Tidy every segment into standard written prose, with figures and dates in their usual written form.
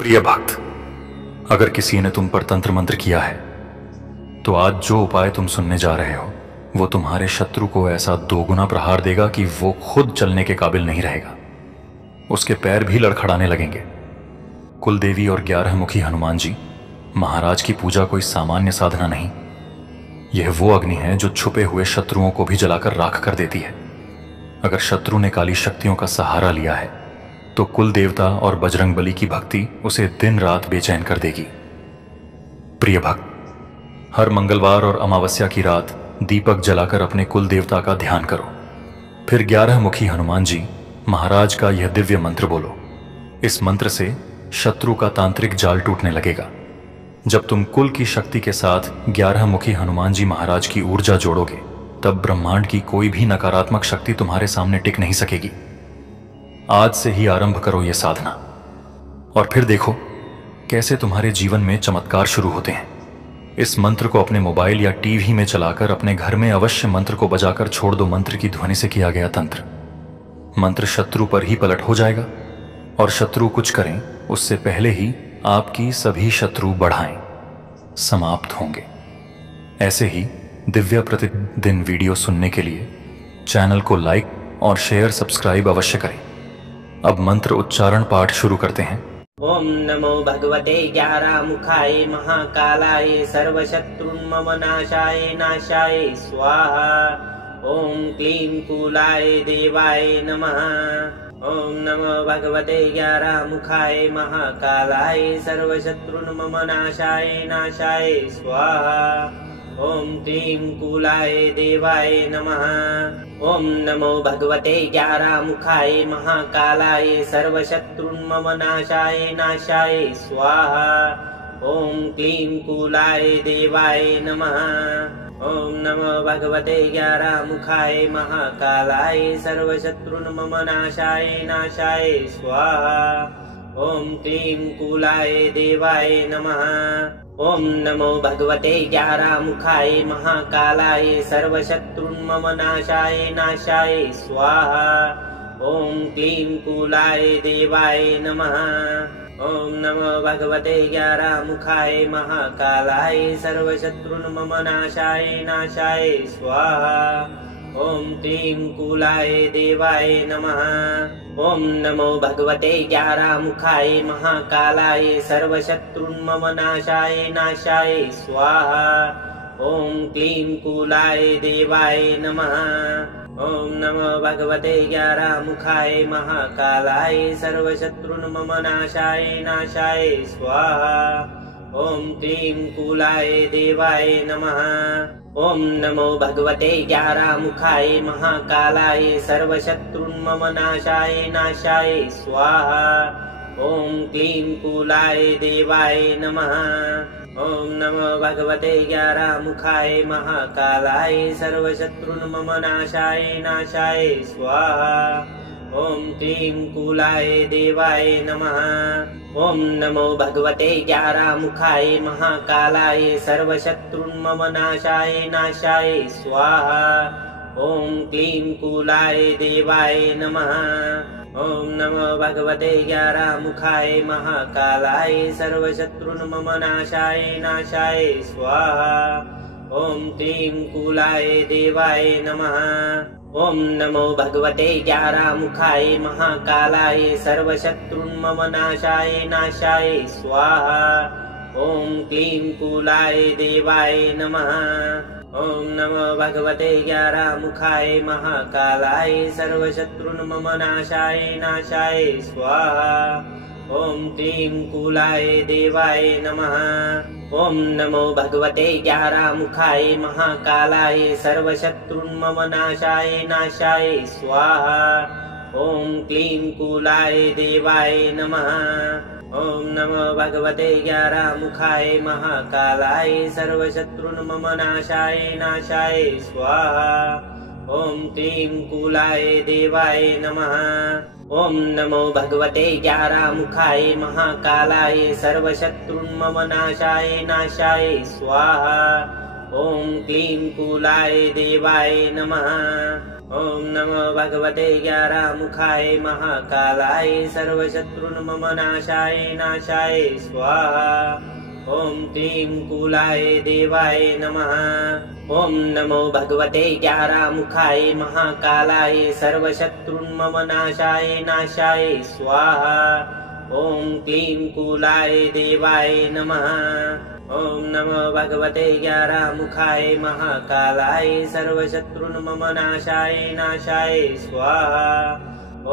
प्रिय भक्त, अगर किसी ने तुम पर तंत्र मंत्र किया है तो आज जो उपाय तुम सुनने जा रहे हो वो तुम्हारे शत्रु को ऐसा दोगुना प्रहार देगा कि वो खुद चलने के काबिल नहीं रहेगा। उसके पैर भी लड़खड़ाने लगेंगे। कुलदेवी और 11 मुखी हनुमान जी महाराज की पूजा कोई सामान्य साधना नहीं। यह वो अग्नि है जो छुपे हुए शत्रुओं को भी जलाकर राख कर देती है। अगर शत्रु ने काली शक्तियों का सहारा लिया है तो कुल देवता और बजरंगबली की भक्ति उसे दिन रात बेचैन कर देगी। प्रिय भक्त, हर मंगलवार और अमावस्या की रात दीपक जलाकर अपने कुल देवता का ध्यान करो। फिर 11 मुखी हनुमान जी महाराज का यह दिव्य मंत्र बोलो। इस मंत्र से शत्रु का तांत्रिक जाल टूटने लगेगा। जब तुम कुल की शक्ति के साथ 11 मुखी हनुमान जी महाराज की ऊर्जा जोड़ोगे तब ब्रह्मांड की कोई भी नकारात्मक शक्ति तुम्हारे सामने टिक नहीं सकेगी। आज से ही आरंभ करो यह साधना और फिर देखो कैसे तुम्हारे जीवन में चमत्कार शुरू होते हैं। इस मंत्र को अपने मोबाइल या टीवी में चलाकर अपने घर में अवश्य मंत्र को बजाकर छोड़ दो। मंत्र की ध्वनि से किया गया तंत्र मंत्र शत्रु पर ही पलट हो जाएगा और शत्रु कुछ करें उससे पहले ही आपकी सभी शत्रु बढ़ाएं समाप्त होंगे। ऐसे ही दिव्य प्रतिदिन वीडियो सुनने के लिए चैनल को लाइक और शेयर सब्सक्राइब अवश्य करें। अब मंत्र उच्चारण पाठ शुरू करते हैं। ओम नमो भगवते 11 मुखाय महाकालाय सर्वशत्रुन्मम नाशाय स्वाहा। ओम क्लीं कूलाय देवाय नमः। ओम नमो भगवते 11 मुखाय महाकालाय सर्वशत्रुन्मम नाशाय स्वाहा। ओम क्लीं कूलाय देवाय नमः। ओम नमो भगवते 11 मुखाय महाकालाय सर्वशत्रुन्मम नाशाय स्वाहा। ओम क्लीं कूलाय देवाय नमः। ओम नमो भगवते 11 मुखाय महाकालाय सर्वशत्रुन्मम नाशाय स्वाहा। ओम क्लीं कूलाय देवाय नमः। ओम नमो भगवते 11 मुखाय महाकालाय सर्वशत्रुन्मम नाशाय स्वाहा। ओम क्लीं कूलाय देवाय नमः। ओम नमो भगवते 11 मुखाय महाकालाय सर्वशत्रुन्मम नाशाय स्वाहा। ओम क्लीं कूलाय देवाय नमः। ओम नमो भगवते 11 मुखाय महाकालाय सर्वशत्रुन्मम नाशाय स्वाहा। ओम क्लीं कूलाय देवाय नमः। ओम नमो भगवते 11 मुखाय महाकालाय सर्वशत्रुन्मम नाशाय स्वाहा। ओम क्लीं कूलाय देवाय नमः। ओम नमो भगवते 11 मुखाय महाकालाय सर्वशत्रुन्मम नाशाय स्वाहा। ओम क्लीं कूलाय देवाय नमः। ओम नमो भगवते 11 मुखाय महाकालाय सर्वशत्रुन्मम नाशाय स्वाहा। ओम क्लीं कूलाय देवाय नमः। ओम नमो भगवते 11 मुखाय महाकालाय सर्वशत्रुन्मम नाशाय स्वाहा। ओम क्लीं कूलाय देवाय नमः। ओम नमो भगवते 11 मुखाय महाकालाय सर्वशत्रुन्मम नाशाय स्वाहा। ओम क्लीं कूलाय देवाय नमः। ओम नमो भगवते 11 मुखाय महाकालाय सर्वशत्रुन्मम नाशाय स्वाहा। ओम क्लीं कूलाय देवाय नमः। ओम नमो भगवते 11 मुखाय महाकालाय सर्वशत्रुन्मम नाशाय स्वाहा। ओम क्लीं कूलाय देवाय नमः। ओम नमो भगवते 11 मुखाय महाकालाय सर्वशत्रुन्मम नाशाय स्वाहा। ओम क्लीं कूलाय देवाय नमः। ओम नमो भगवते 11 मुखाय महाकालाय सर्वशत्रुन्मम नाशाय स्वाहा। ओम क्लीं कूलाय देवाय नमः। ओम नमो भगवते 11 मुखाय महाकालाय सर्वशत्रुन्मम नाशाय स्वाहा। ओम क्लीं कूलाय देवाय नमः। ॐ नमो भगवते ग्यारामुखाय महाकालाय सर्वशत्रुन्ममनाशाय नाशाय स्वाहा। ॐ क्लीं कूलाय देवाय नमः। ॐ नमो भगवते ग्यारामुखाय महाकालाय सर्वशत्रुन्ममनाशाय नाशाय स्वाहा। ॐ क्लीं कूलाय देवाय नमः। ॐ नमो भगवते ग्यारामुखाय महाकालाय सर्वशत्रुन्ममनाशाय नाशाय स्वाहा।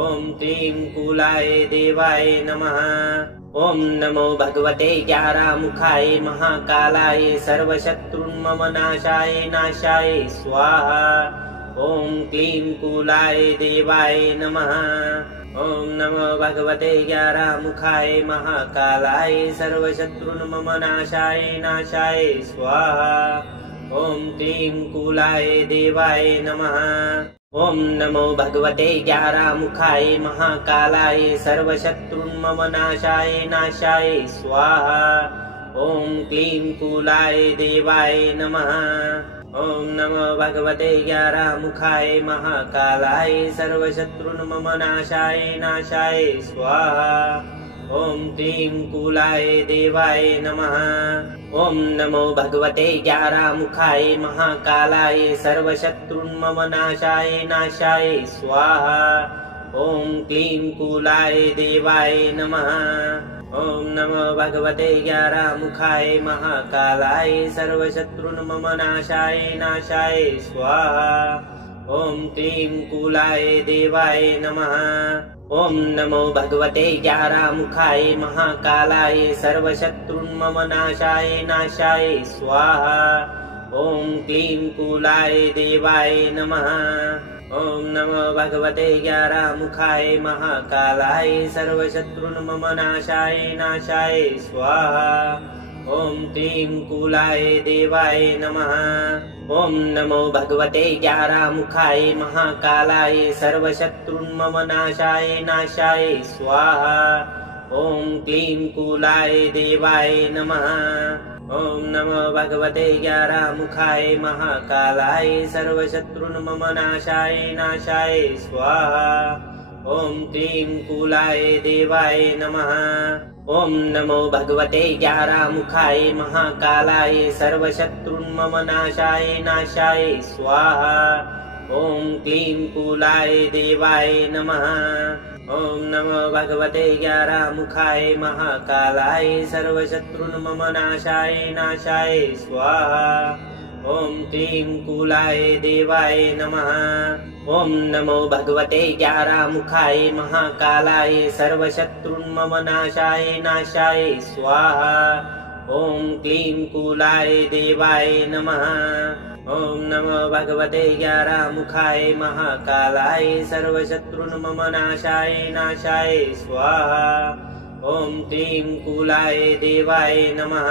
ॐ क्लीं कूलाय देवाय नमः। ॐ नमो भगवते ग्यारामुखाय महाकालाय सर्वशत्रुन्ममनाशाय नाशाय स्वाहा। ॐ क्लीं कूलाय देवाय नमः। ॐ नमो भगवते ग्यारामुखाय महाकालाय सर्वशत्रुन्ममनाशाय नाशाय स्वाहा। ॐ क्लीं कूलाय देवाय नमः। ॐ नमो भगवते ग्यारामुखाय महाकालाय सर्वशत्रुन्ममनाशाय नाशाय स्वाहा। ॐ क्लीं कूलाय देवाय नमः। ॐ नमो भगवते ग्यारामुखाय महाकालाय सर्वशत्रुन्ममनाशाय नाशाय स्वाहा। ॐ क्लीं कूलाय देवाय नमः। ॐ नमो भगवते ग्यारामुखाय महाकालाय सर्वशत्रुन्ममनाशाय नाशाय स्वाहा। ॐ क्लीं कूलाय देवाय नमः। ॐ नमो भगवते ग्यारामुखाय महाकालाय सर्वशत्रुन्ममनाशाय नाशाय स्वाहा। ॐ क्लीं कूलाय देवाय नमः। ॐ नमो भगवते ग्यारामुखाय महाकालाय सर्वशत्रुन्ममनाशाय नाशाय स्वाहा। ॐ क्लीं कूलाय देवाय नमः। ॐ नमो भगवते ग्यारामुखाय महाकालाय सर्वशत्रुन्ममनाशाय नाशाय स्वाहा। ॐ क्लीं कूलाय देवाय नमः। ॐ नमो भगवते ग्यारामुखाय महाकालाय सर्वशत्रुन्ममनाशाय नाशाय स्वाहा। ॐ क्लीं कूलाय देवाय नमः। ॐ नमो भगवते ग्यारामुखाय महाकालाय सर्वशत्रुन्ममनाशाय नाशाय स्वाहा। ॐ क्लीं कूलाय देवाय नमः। ॐ नमो भगवते ग्यारामुखाय महाकालाय सर्वशत्रुन्ममनाशाय नाशाय स्वाहा। ॐ क्लीं कूलाय देवाय नमः। ॐ नमो भगवते ग्यारामुखाय महाकालाय सर्वशत्रुन्ममनाशाय नाशाय स्वाहा। ॐ क्लीं कूलाय देवाय नमः। ॐ नमो भगवते ग्यारामुखाय महाकालाय सर्वशत्रुन्ममनाशाय नाशाय स्वाहा। ॐ क्लीं कूलाय देवाय नमः। ॐ नमो भगवते ग्यारामुखाय महाकालाय सर्वशत्रुन्ममनाशाय नाशाय स्वाहा। ॐ क्लीं कूलाय देवाय नमः।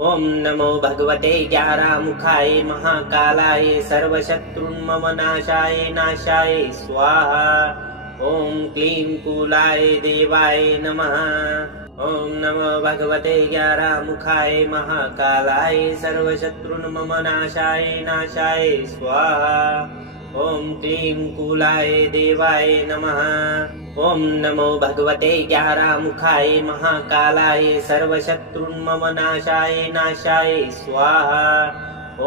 ॐ नमो भगवते ग्यारामुखाय महाकालाय सर्वशत्रुन्ममनाशाय नाशाय स्वाहा। ॐ क्लीं कूलाय देवाय नमः। ॐ नमो भगवते ग्यारामुखाय महाकालाय सर्वशत्रुन्ममनाशाय नाशाय स्वाहा। ॐ क्लीं कूलाय देवाय नमः। ॐ नमो भगवते ग्यारामुखाय महाकालाय सर्वशत्रुन्ममनाशाय नाशाय स्वाहा।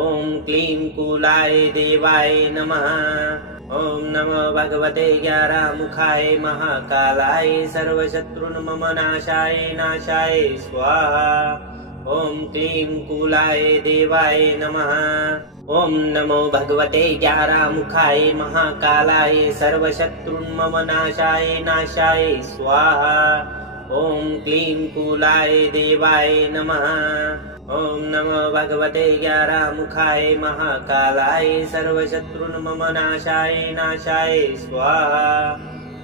ॐ क्लीं कूलाय देवाय नमः। ॐ नमो भगवते ग्यारामुखाय महाकालाय सर्वशत्रुन्ममनाशाय नाशाय स्वाहा। ॐ क्लीं कूलाय देवाय नमः। ॐ नमो भगवते ग्यारामुखाय महाकालाय सर्वशत्रुन्ममनाशाय नाशाय स्वाहा। ॐ क्लीं कूलाय देवाय नमः। ॐ नमो भगवते ग्यारामुखाय महाकालाय सर्वशत्रुन्ममनाशाय नाशाय स्वाहा।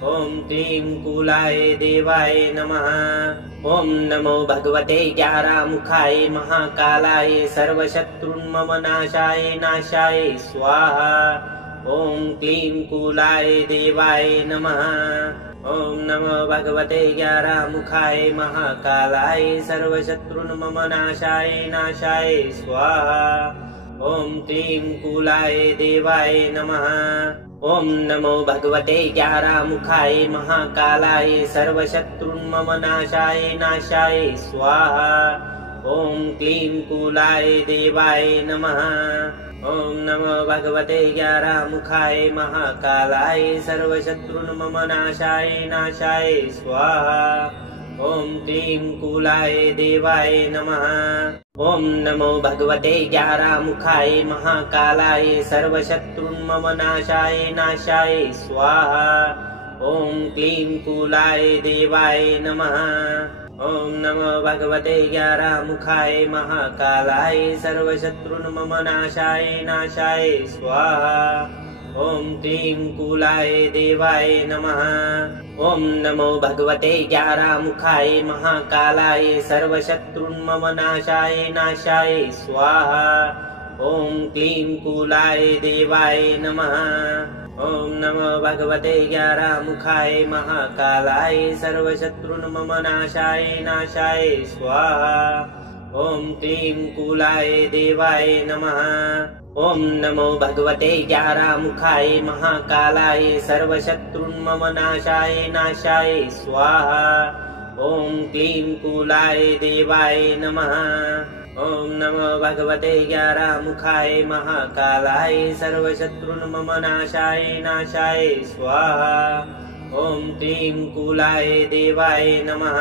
ॐ क्लीं कूलाय देवाय नमः। ॐ नमो भगवते ग्यारामुखाय महाकालाय सर्वशत्रुन्ममनाशाय नाशाय स्वाहा। ॐ क्लीं कूलाय देवाय नमः। ॐ नमो भगवते ग्यारामुखाय महाकालाय सर्वशत्रुन्ममनाशाय नाशाय स्वाहा। ॐ क्लीं कूलाय देवाय नमः। ॐ नमो भगवते ग्यारामुखाय महाकालाय सर्वशत्रुन्मम नाशाय नाशाय स्वाहा। ॐ क्लीं कूलाय देवाय नमः। ॐ नमो भगवते ग्यारामुखाय महाकालाय सर्वशत्रुन्मम नाशाय नाशाय स्वाहा। ॐ क्लीं कूलाय देवाय नमः। ॐ नमो भगवते ग्यारामुखाय महाकालाय सर्वशत्रुन्मम नाशाय नाशाय स्वाहा। ॐ क्लीं कूलाय देवाय नमः। ॐ नमो भगवते ग्यारामुखाय महाकालाय सर्वशत्रुन्मम नाशाय नाशाय स्वाहा। ॐ क्लीं कूलाय देवाय नमः। ॐ नमो भगवते ग्यारामुखाय महाकालाय सर्वशत्रुन्मम नाशाय नाशाय स्वाहा। ॐ क्लीं कूलाय देवाय नमः। ॐ नमो भगवते ग्यारामुखाय महाकालाय सर्वशत्रुन्मम नाशाय नाशाय स्वाहा। ॐ क्लीं कूलाय देवाय नमः। ॐ नमो भगवते ग्यारामुखाय महाकालाय सर्वशत्रुन्मम नाशाय नाशाय स्वाहा। ॐ क्लीं कूलाय देवाय नमः। ॐ नमो भगवते ग्यारामुखाय महाकालाय सर्वशत्रुन्मम नाशाय नाशाय स्वाहा। ॐ क्लीं कूलाय देवाय नमः।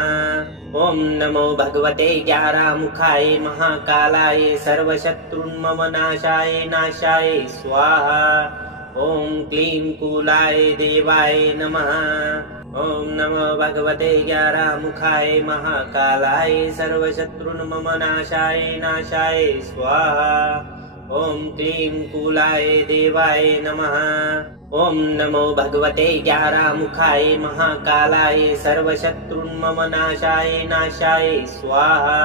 ॐ नमो भगवते ग्यारामुखाय महाकालाय सर्वशत्रुन्मम नाशाय नाशाय स्वाहा। ॐ क्लीं कूलाय देवाय नमः। ॐ नमो भगवते ग्यारामुखाय महाकालाय सर्वशत्रुन्मम नाशाय नाशाय स्वाहा। ॐ क्लीं कूलाय देवाय नमः। ॐ नमो भगवते ग्यारामुखाय महाकालाय सर्वशत्रुन्मम नाशाय नाशाय स्वाहा।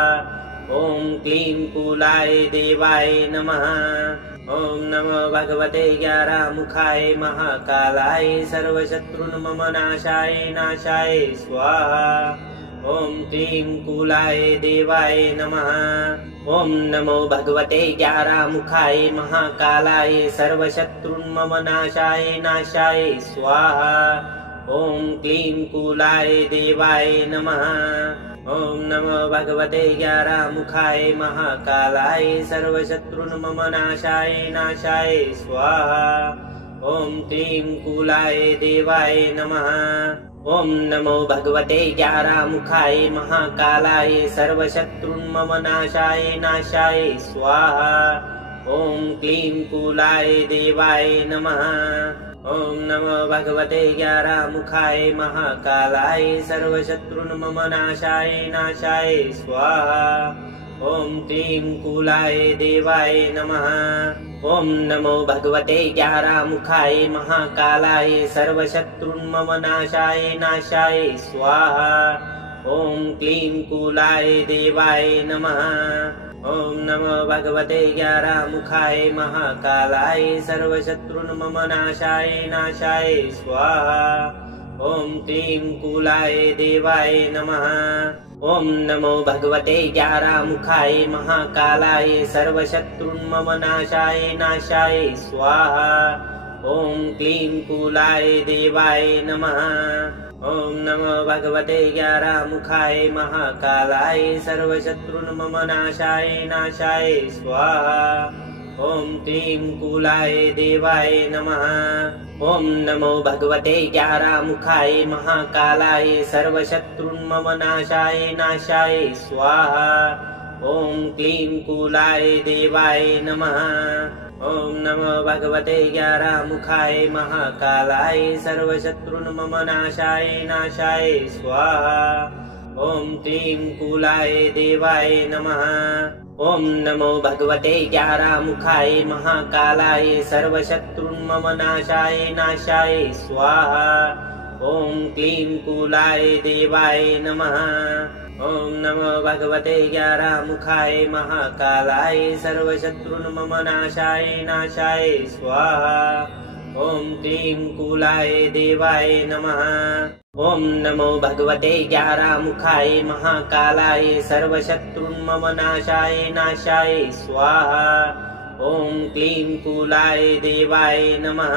ॐ क्लीं कूलाय देवाय नमः। ॐ नमो भगवते ग्यारामुखाय महाकालाय सर्वशत्रुन्मम नाशाय नाशाय स्वाहा। ॐ क्लीं कूलाय देवाय नमः। ॐ नमो भगवते ग्यारामुखाय महाकालाय सर्वशत्रुन्मम नाशाय नाशाय स्वाहा। ॐ क्लीं कूलाय देवाय नमः। ॐ नमो भगवते ग्यारामुखाय महाकालाय सर्वशत्रुन्मम नाशाय नाशाय स्वाहा। ॐ क्लीं कूलाय देवाय नमः। ॐ नमो भगवते ग्यारामुखाय महाकालाय सर्वशत्रुन्मम नाशाय नाशाय स्वाहा। ॐ क्लीं कूलाय देवाय नमः। ॐ नमो भगवते ग्यारामुखाय महाकालाय सर्वशत्रुन्मम नाशाय नाशाय स्वाहा। ॐ क्लीं कूलाय देवाय नमः। ॐ नमो भगवते ग्यारामुखाय महाकालाय सर्वशत्रुन्मम नाशाय नाशाय स्वाहा। ॐ क्लीं कूलाय देवाय नमः। ॐ नमो भगवते ग्यारामुखाय महाकालाय सर्वशत्रुन्मम नाशाय नाशाय स्वाहा। ॐ क्लीं कूलाय देवाय नमः। ॐ नमो भगवते ग्यारामुखाय महाकालाय सर्वशत्रुन्मम नाशाय नाशाय स्वाहा। ॐ क्लीं कूलाय देवाय नमः। ॐ नमो भगवते ग्यारामुखाय महाकालाय सर्वशत्रुन्मम नाशाय नाशाय स्वाहा। ॐ क्लीं कूलाय देवाय नमः। ॐ नमो भगवते ग्यारामुखाय महाकालाय सर्वशत्रुन्मम नाशाय नाशाय स्वाहा। ॐ क्लीं कूलाय देवाय नमः। ॐ नमो भगवते ग्यारामुखाय महाकालाय सर्वशत्रुन्मम नाशाय नाशाय स्वाहा। ॐ क्लीं कूलाय देवाय नमः। ॐ नमो भगवते ग्यारामुखाय महाकालाय सर्वशत्रुन्मम नाशाय नाशाय स्वाहा। ॐ क्लीं कूलाय देवाय नमः। ॐ नमो भगवते ग्यारामुखाय महाकालाय सर्वशत्रुन्मम नाशाय नाशाय स्वाहा। ॐ क्लीं कूलाय देवाय नमः। ॐ नमो भगवते ग्यारामुखाय महाकालाय सर्वशत्रुन्मम नाशाय नाशाय स्वाहा। ॐ क्लीं कूलाय देवाय नमः।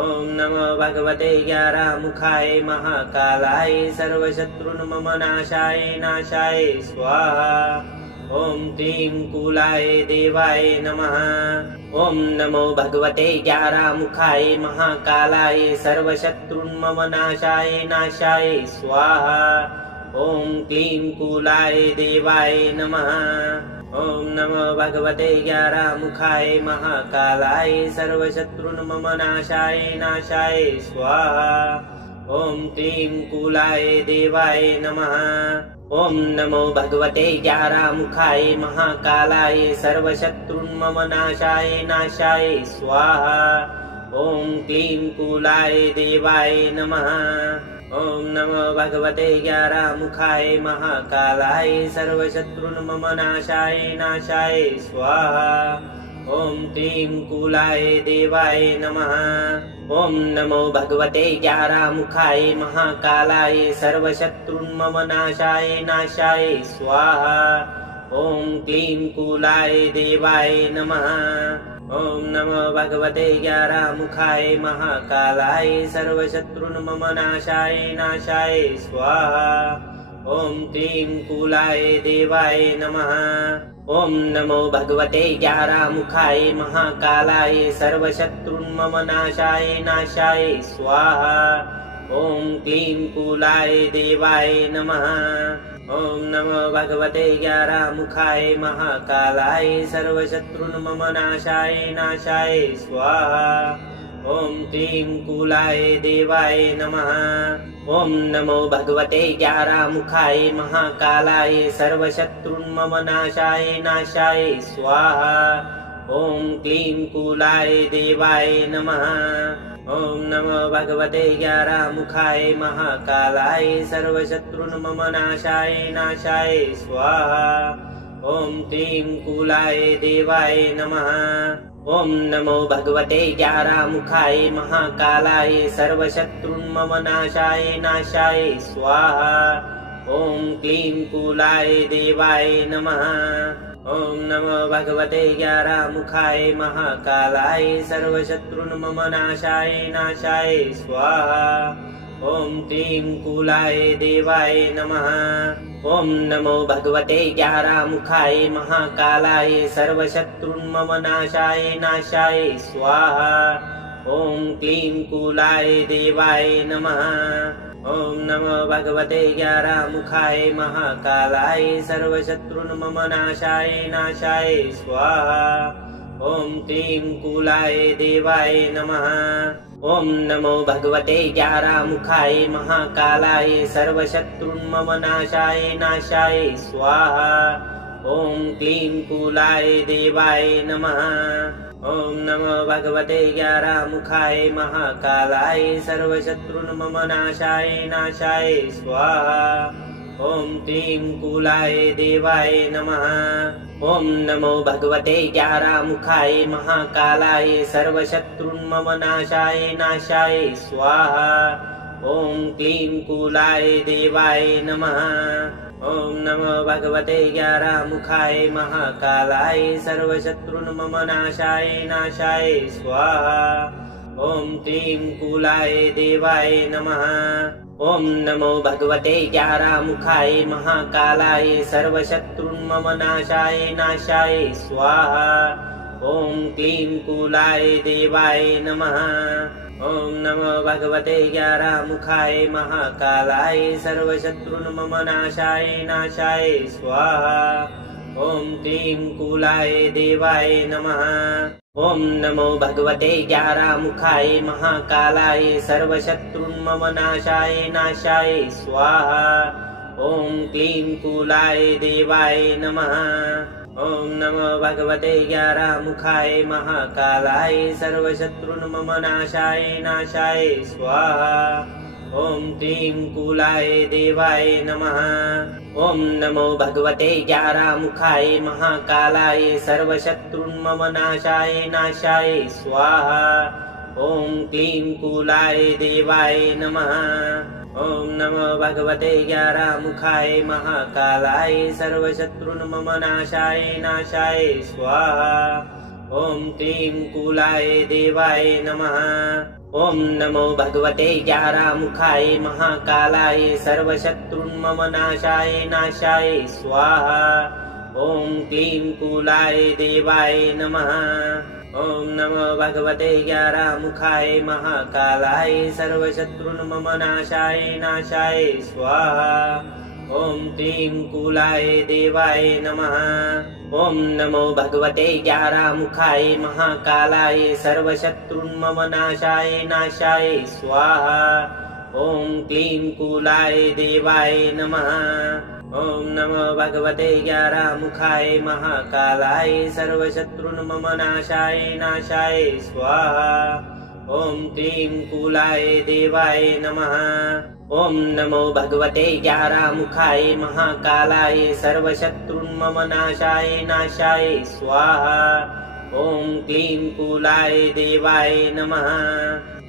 ॐ नमो भगवते ग्यारहमुखाय महाकालाय सर्वशत्रुन्ममनाशाय नाशाय स्वाहा। ॐ क्लीं कूलाय देवाय नमः। ॐ नमो भगवते ग्यारहमुखाय महाकालाय सर्वशत्रुन्ममनाशाय नाशाय स्वाहा। ॐ क्लीं कूलाय देवाय नमः। ॐ नमो भगवते ग्यारहमुखाय महाकालाय सर्वशत्रुन्ममनाशाय नाशाय स्वाहा। ॐ क्लीं कूलाय देवाय नमः। ॐ नमो भगवते ग्यारहमुखाय महाकालाय सर्वशत्रुन्ममनाशाय नाशाय स्वाहा। ॐ क्लीं कूलाय देवाय नमः। ॐ नमो भगवते ग्यारहमुखाय महाकालाय सर्वशत्रुन्ममनाशाय नाशाय स्वाहा। ॐ क्लीं कूलाय देवाय नमः। ॐ नमो भगवते ग्यारहमुखाय महाकालाय सर्वशत्रुन्ममनाशाय नाशाय स्वाहा। ॐ क्लीं कूलाय देवाय नमः। ॐ नमो भगवते ग्यारहमुखाय महाकालाय सर्वशत्रुन्ममनाशाय नाशाय स्वाहा। ॐ क्लीं कूलाय देवाय नमः। ॐ नमो भगवते ग्यारहमुखाय महाकालाय सर्वशत्रुन्ममनाशाय नाशाय स्वाहा। ॐ क्लीं कूलाय देवाय नमः। ॐ नमो भगवते ग्यारहमुखाय महाकालाय सर्वशत्रुन्ममनाशाय नाशाय स्वाहा। ॐ क्लीं कूलाय देवाय नमः। ॐ नमो भगवते ग्यारहमुखाय महाकालाय सर्वशत्रुन्ममनाशाय नाशाय स्वाहा। ॐ क्लीं कूलाय देवाय नमः। ॐ नमो भगवते ग्यारहमुखाय महाकालाय सर्वशत्रुन्ममनाशाय नाशाय स्वाहा। ॐ क्लीं कूलाय देवाय नमः। ॐ नमो भगवते ग्यारहमुखाय महाकालाय सर्वशत्रुन्ममनाशाय नाशाय स्वाहा। ॐ क्लीं कूलाय देवाय नमः। ॐ नमो भगवते ग्यारहमुखाय महाकालाय सर्वशत्रुन्ममनाशाय नाशाय स्वाहा। ॐ क्लीं कूलाय देवाय नमः। ॐ नमो भगवते ग्यारहमुखाय महाकालाय सर्वशत्रुन्ममनाशाय नाशाय स्वाहा। ॐ क्लीं कूलाय देवाय नमः। ॐ नमो भगवते ग्यारहमुखाय महाकालाय सर्वशत्रुन्ममनाशाय नाशाय स्वाहा। ॐ क्लीं कूलाय देवाय नमः। ॐ नमो भगवते ग्यारहमुखाय महाकालाय सर्वशत्रुन्ममनाशाय नाशाय स्वाहा। ॐ क्लीं कूलाय देवाय नमः। ॐ नमो भगवते ग्यारहमुखाय महाकालाय सर्वशत्रुन्ममनाशाय नाशाय स्वाहा। ॐ क्लीं कूलाय देवाय नमः। ॐ नमो भगवते ग्यारहमुखाय महाकालाय सर्वशत्रुन्ममनाशाय नाशाय स्वाहा। ॐ क्लीं कूलाय देवाय नमः। ॐ नमो भगवते ग्यारहमुखाय महाकालाय सर्वशत्रुन्ममनाशाय नाशाय स्वाहा। ॐ क्लीं कूलाय देवाय नमः। ॐ नमो भगवते ग्यारहमुखाय महाकालाय सर्वशत्रुन्ममनाशाय नाशाय स्वाहा। ॐ क्लीं कूलाय देवाय नमः। ॐ नमो भगवते ग्यारहमुखाय महाकालाय सर्वशत्रुन्ममनाशाय नाशाय स्वाहा। ॐ क्लीं कूलाय देवाय नमः। ॐ नमो भगवते ग्यारहमुखाय महाकालाय सर्वशत्रुन्ममनाशाय नाशाय स्वाहा। ॐ क्लीं कूलाय देवाय नमः। ॐ नमो भगवते ग्यारहमुखाय महाकालाय सर्वशत्रुन्ममनाशाय नाशाय स्वाहा। ॐ क्लीं कूलाय देवाय नमः। ॐ नमो भगवते ग्यारहमुखाय महाकालाय सर्वशत्रुन्ममनाशाय नाशाय स्वाहा। ॐ क्लीं कूलाय देवाय नमः। ॐ नमो भगवते ग्यारहमुखाय महाकालाय सर्वशत्रुन्ममनाशाय नाशाय स्वाहा। ॐ क्लीं कूलाय देवाय नमः। ॐ नमो भगवते ग्यारामुखाय महाकालाय सर्वशत्रुन्मम नाशाय नाशाय स्वाहा। ॐ क्लीं कूलाय देवाय नमः। ॐ नमो भगवते ग्यारामुखाय महाकालाय सर्वशत्रुन्मम नाशाय नाशाय स्वाहा। ॐ क्लीं कूलाय देवाय नमः। ॐ नमो भगवते ग्यारामुखाय महाकालाय सर्वशत्रुन्मम नाशाय नाशाय स्वाहा। ॐ क्लीं कूलाय देवाय नमः। ॐ नमो भगवते ग्यारामुखाय महाकालाय सर्वशत्रुन्मम नाशाय नाशाय स्वाहा। ॐ क्लीं कूलाय देवाय नमः। ॐ नमो भगवते ग्यारामुखाय महाकालाय सर्वशत्रुन्मम नाशाय नाशाय स्वाहा। ॐ क्लीं कूलाय देवाय नमः।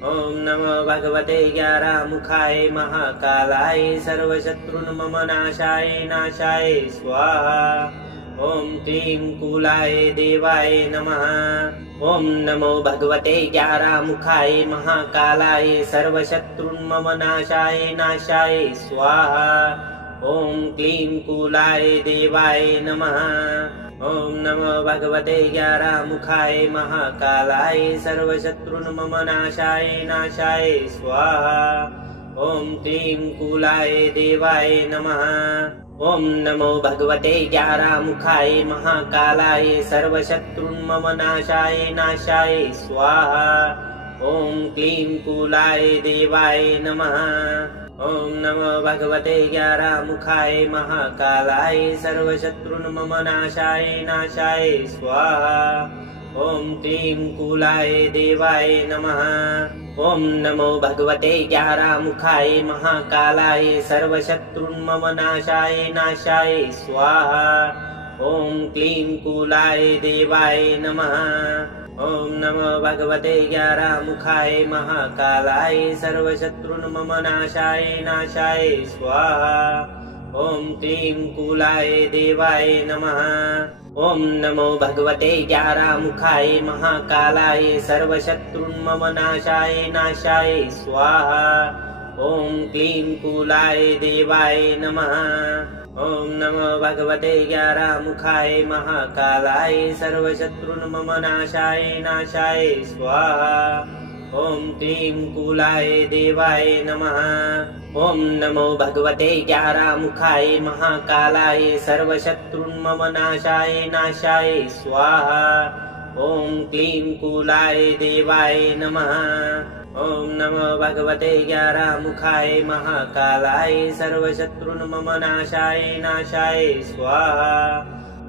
ॐ नमो भगवते ग्यारामुखाय महाकालाय सर्वशत्रुन्मम नाशाय नाशाय स्वाहा। ॐ क्लीं कूलाय देवाय नमः। ॐ नमो भगवते ग्यारामुखाय महाकालाय सर्वशत्रुन्मम नाशाय नाशाय स्वाहा। ॐ क्लीं कूलाय देवाय नमः। ॐ नमो भगवते ग्यारामुखाय महाकालाय सर्वशत्रुन्मम नाशाय नाशाय स्वाहा। ॐ क्लीं कूलाय देवाय नमः। ॐ नमो भगवते ग्यारामुखाय महाकालाय सर्वशत्रुन्मम नाशाय नाशाय स्वाहा। ॐ क्लीं कूलाय देवाय नमः। ॐ नमो भगवते ग्यारामुखाय महाकालाय सर्वशत्रुन्मम नाशाय नाशाय स्वाहा। ॐ क्लीं कूलाय देवाय नमः। ॐ नमो भगवते ग्यारामुखाय महाकालाय सर्वशत्रुन्मम नाशाय नाशाय स्वाहा। ॐ क्लीं कूलाय देवाय नमः। ॐ नमो भगवते ग्यारामुखाय महाकालाय सर्वशत्रुन्मम नाशाय नाशाय स्वाहा। ॐ क्लीं कूलाय देवाय नमः। ॐ नमो भगवते ग्यारामुखाय महाकालाय सर्वशत्रुन्मम नाशाय नाशाय स्वाहा। ॐ क्लीं कूलाय देवाय नमः। ॐ नमो भगवते ग्यारामुखाय महाकालाय सर्वशत्रुन्मम नाशाय नाशाय स्वाहा। ॐ क्लीं कूलाय देवाय नमः। ॐ नमो भगवते ग्यारामुखाय महाकालाय सर्वशत्रुन्मम नाशाय नाशाय स्वाहा। ॐ क्लीं कूलाय देवाय नमः। ॐ नमो भगवते ग्यारामुखाय महाकालाय सर्वशत्रुन्मम नाशाय नाशाय स्वाहा।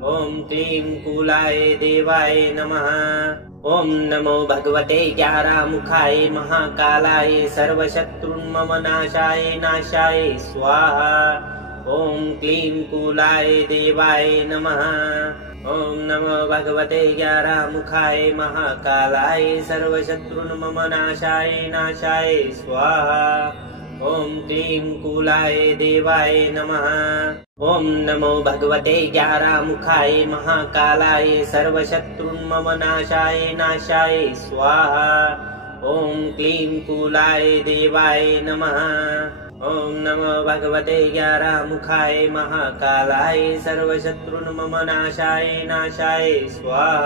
ॐ क्लीं कूलाय देवाय नमः। ॐ नमो भगवते ग्यारामुखाय महाकालाय सर्वशत्रुन्मम नाशाय नाशाय स्वाहा। ॐ क्लीं कूलाय देवाय नमः। ॐ नमो भगवते ग्यारामुखाय महाकालाय सर्वशत्रुन्मम नाशाय नाशाय स्वाहा। ॐ क्लीं कूलाय देवाय नमः। ॐ नमो भगवते ग्यारामुखाय महाकालाय सर्वशत्रुन्मम नाशाय नाशाय स्वाहा। ॐ क्लीं कूलाय देवाय नमः। ॐ नमो भगवते ग्यारामुखाय महाकालाय सर्वशत्रुन्मम नाशाय नाशाय स्वाहा।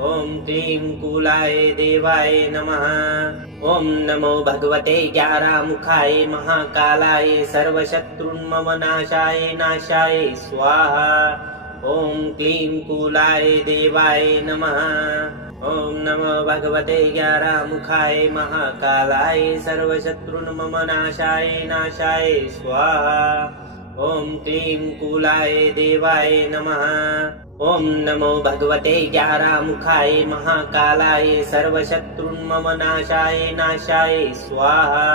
ॐ क्लीं कूलाय देवाय नमः। ॐ नमो भगवते ग्यारामुखाय महाकालाय सर्वशत्रुन्मम नाशाय नाशाय स्वाहा। ॐ क्लीं कूलाय देवाय नमः। ॐ नमो भगवते ग्यारामुखाय महाकालाय सर्वशत्रुन्मम नाशाय नाशाय स्वाहा। ॐ क्लीं कूलाय देवाय नमः। ॐ नमो भगवते ग्यारामुखाय महाकालाय सर्वशत्रुन्मम नाशाय नाशाय स्वाहा।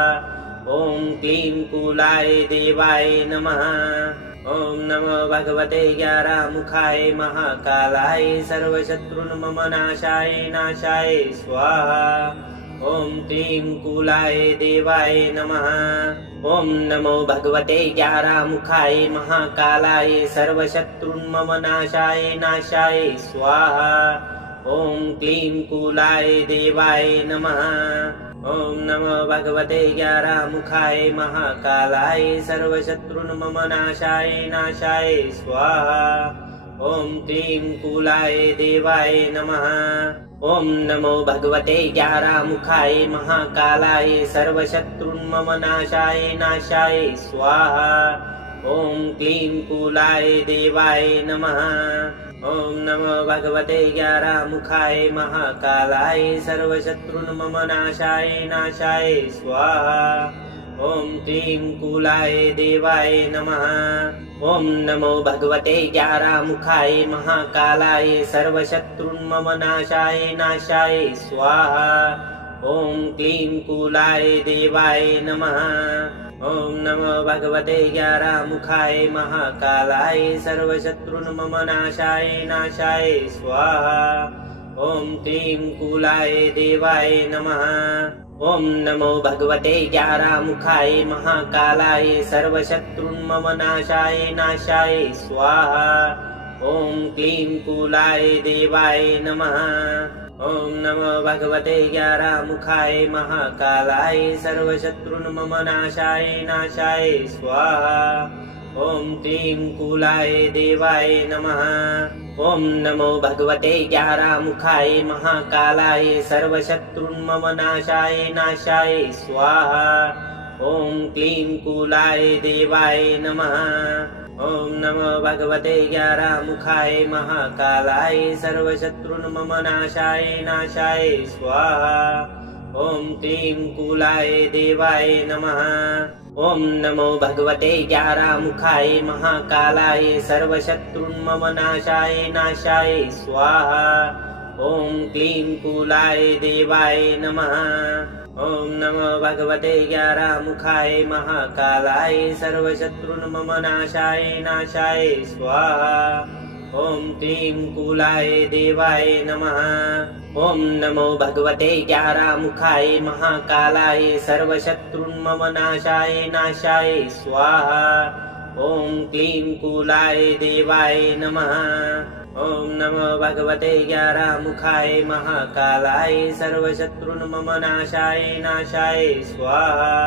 ॐ क्लीं कूलाय देवाय नमः। ॐ नमो भगवते ग्यारामुखाय महाकालाय सर्वशत्रुन्मम नाशाय नाशाय स्वाहा। ॐ क्लीं कूलाय देवाय नमः। ॐ नमो भगवते ग्यारामुखाय महाकालाय सर्वशत्रुन्मम नाशाय नाशाय स्वाहा। ॐ क्लीं कूलाय देवाय नमः। ॐ नमो भगवते ग्यारहमुखाय महाकालाय सर्वशत्रुन्मम नाशाय नाशाय स्वाहा। ॐ क्लीं कूलाय देवाय नमः। ॐ नमो भगवते ग्यारहमुखाय महाकालाय सर्वशत्रुन्मम नाशाय नाशाय स्वाहा। ॐ क्लीं कूलाय देवाय नमः। ॐ नमो भगवते ग्यारहमुखाय महाकालाय सर्वशत्रुन्मम नाशाय नाशाय स्वाहा। ॐ क्लीं कूलाय देवाय नमः। ॐ नमो भगवते ग्यारहमुखाय महाकालाय सर्वशत्रुन्मम नाशाय नाशाय स्वाहा। ॐ क्लीं कूलाय देवाय नमः। ॐ नमो भगवते ग्यारहमुखाय महाकालाय सर्वशत्रुन्मम नाशाय नाशाय स्वाहा। ॐ क्लीं कूलाय देवाय नमः। ॐ नमो भगवते ग्यारहमुखाय महाकालाय सर्वशत्रुन्मम नाशाय नाशाय स्वाहा। ॐ क्लीं कूलाय देवाय नमः। ॐ नमो भगवते ग्यारहमुखाय महाकालाय सर्वशत्रुन्मम नाशाय नाशाय स्वाहा। ॐ क्लीं कूलाय देवाय नमः। ॐ नमो भगवते ग्यारहमुखाय महाकालाय सर्वशत्रुन्मम नाशाय नाशाय स्वाहा। ॐ क्लीं कूलाय देवाय नमः। ॐ नमो भगवते ग्यारहमुखाय महाकालाय सर्वशत्रुन्मम नाशाय नाशाय स्वाहा। ॐ क्लीं कूलाय देवाय नमः। ॐ नमो भगवते ग्यारहमुखाय महाकालाय सर्वशत्रुन्मम नाशाय नाशाय स्वाहा। ॐ क्लीं कूलाय देवाय नमः। ॐ नमो भगवते ग्यारहमुखाय महाकालाय सर्वशत्रुन्मम नाशाय नाशाय स्वाहा। ॐ क्लीं कूलाय देवाय नमः। ॐ नमो भगवते ग्यारहमुखाय महाकालाय सर्वशत्रुन्मम नाशाय नाशाय स्वाहा। ॐ क्लीं कूलाय देवाय नमः। ॐ नमो भगवते ग्यारहमुखाय महाकालाय सर्वशत्रुन्मम नाशाय नाशाय स्वाहा।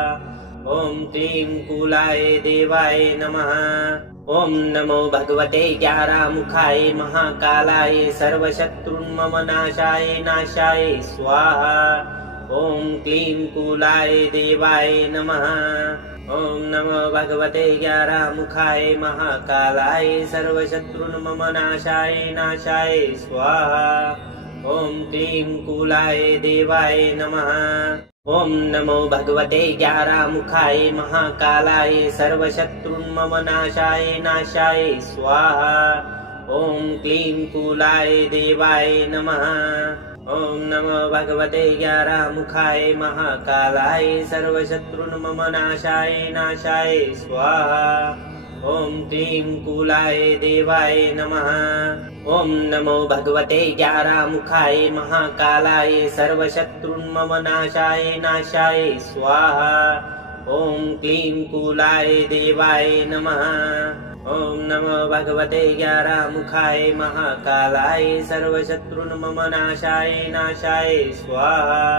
ॐ क्लीं कूलाय देवाय नमः। ॐ नमो भगवते ग्यारहमुखाय महाकालाय सर्वशत्रुन्मम नाशाय नाशाय स्वाहा। ॐ क्लीं कूलाय देवाय नमः। ॐ नमो भगवते ग्यारहमुखाय महाकालाय सर्वशत्रुन्मम नाशाय नाशाय स्वाहा। ॐ क्लीं कूलाय देवाय नमः। ॐ नमो भगवते ग्यारहमुखाय महाकालाय सर्वशत्रुन्मम नाशाय नाशाय स्वाहा। ॐ क्लीं कूलाय देवाय नमः। ॐ नमो भगवते ग्यारहमुखाय महाकालाय सर्वशत्रुन्मम नाशाय नाशाय स्वाहा। ॐ क्लीं कूलाय देवाय नमः। ॐ नमो भगवते ग्यारहमुखाय महाकालाय सर्वशत्रुन्मम नाशाय नाशाय स्वाहा। ॐ क्लीं कूलाय देवाय नमः। ॐ नमो भगवते ग्यारहमुखाय महाकालाय सर्वशत्रुन्मम नाशाय नाशाय स्वाहा।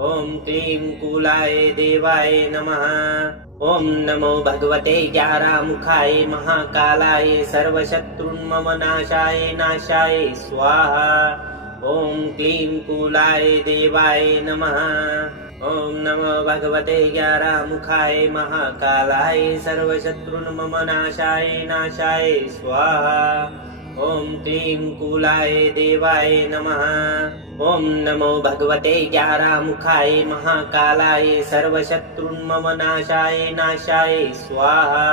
ॐ क्लीं कूलाय देवाय नमः। ॐ नमो भगवते ग्यारहमुखाय महाकालाय सर्वशत्रुन्मम नाशाय नाशाय स्वाहा। ॐ क्लीं कूलाय देवाय नमः। ॐ नमो भगवते ग्यारहमुखाय महाकालाय सर्वशत्रुन्मम नाशाय नाशाय स्वाहा। ॐ क्लीं कूलाय देवाय नमः। ॐ नमो भगवते ग्यारहमुखाय महाकालाय सर्वशत्रुन्मम नाशाय नाशाय स्वाहा।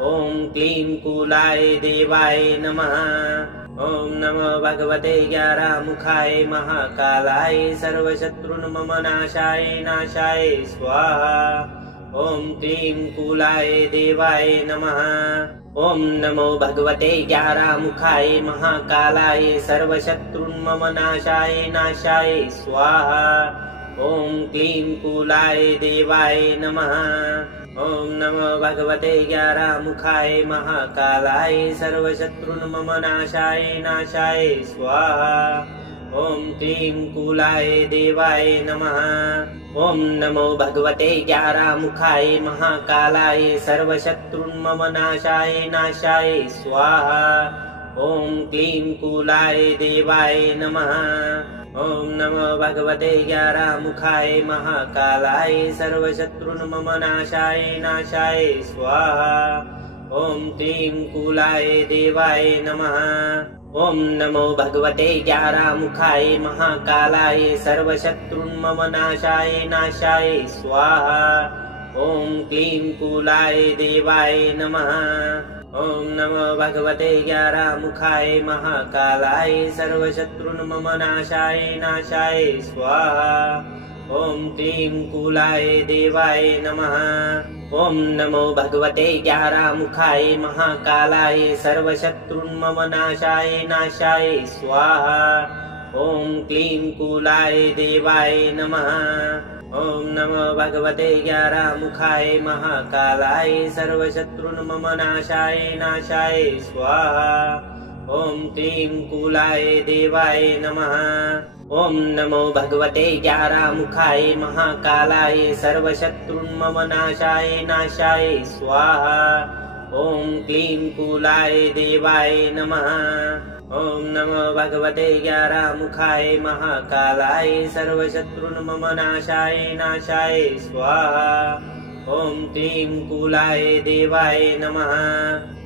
ॐ क्लीं कूलाय देवाय नमः। ॐ नमो भगवते ग्यारहमुखाय महाकालाय सर्वशत्रुन्मम नाशाय नाशाय स्वाहा। ॐ क्लीं कूलाय देवाय नमः। ॐ नमो भगवते ग्यारहमुखाय महाकालाय सर्वशत्रुन्मम नाशाय नाशाय स्वाहा। ॐ क्लीं कूलाय देवाय नमः। ॐ नमो भगवते ग्यारहमुखाय महाकालाय सर्वशत्रुन्मम नाशाय नाशाय स्वाहा। ॐ क्लीं कूलाय देवाय नमः। ॐ नमो भगवते ग्यारामुखाय महाकालाय सर्वशत्रुन्मम नाशाय नाशाय स्वाहा। ॐ क्लीं कूलाय देवाय नमः। ॐ नमो भगवते ग्यारामुखाय महाकालाय सर्वशत्रुन्मम नाशाय नाशाय स्वाहा। ॐ क्लीं कूलाय देवाय नमः। ॐ नमो भगवते ग्यारामुखाय महाकालाय सर्वशत्रुन्मम नाशाय नाशाय स्वाहा। ॐ क्लीं कूलाय देवाय नमः। ॐ नमो भगवते ग्यारामुखाय महाकालाय सर्वशत्रुन्मम नाशाय नाशाय स्वाहा। ॐ क्लीं कूलाय देवाय नमः। ॐ नमो भगवते ग्यारामुखाय महाकालाय सर्वशत्रुन्मम नाशाय नाशाय स्वाहा। ॐ क्लीं कूलाय देवाय नमः। ॐ नमो भगवते ग्यारामुखाय महाकालाय सर्वशत्रुन्मम नाशाय नाशाय स्वाहा। ॐ क्लीं कूलाय देवाय नमः। ॐ नमो भगवते ग्यारामुखाय महाकालाय सर्वशत्रुन्मम नाशाय नाशाय स्वाहा। ॐ क्लीं कूलाय देवाय नमः। ॐ नमो भगवते ग्यारामुखाय महाकालाय सर्वशत्रुन्मम नाशाय नाशाय स्वाहा। ॐ क्लीं कूलाय देवाय नमः।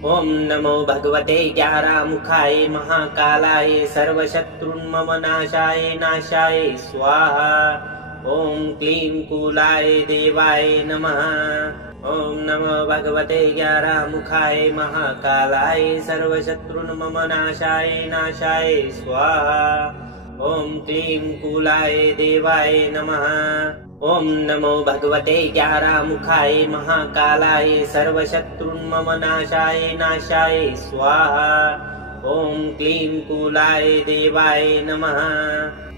ॐ नमो भगवते ग्यारामुखाय महाकालाय सर्वशत्रुन्मम नाशाय नाशाय स्वाहा। ॐ क्लीं कूलाय देवाय नमः। ॐ नमो भगवते ग्यारामुखाय महाकालाय सर्वशत्रुन्मम नाशाय नाशाय स्वाहा। ॐ क्लीं कूलाय देवाय नमः। ॐ नमो भगवते ग्यारामुखाय महाकालाय सर्वशत्रुन्मम नाशाय नाशाय स्वाहा। ॐ क्लीं कूलाय देवाय नमः।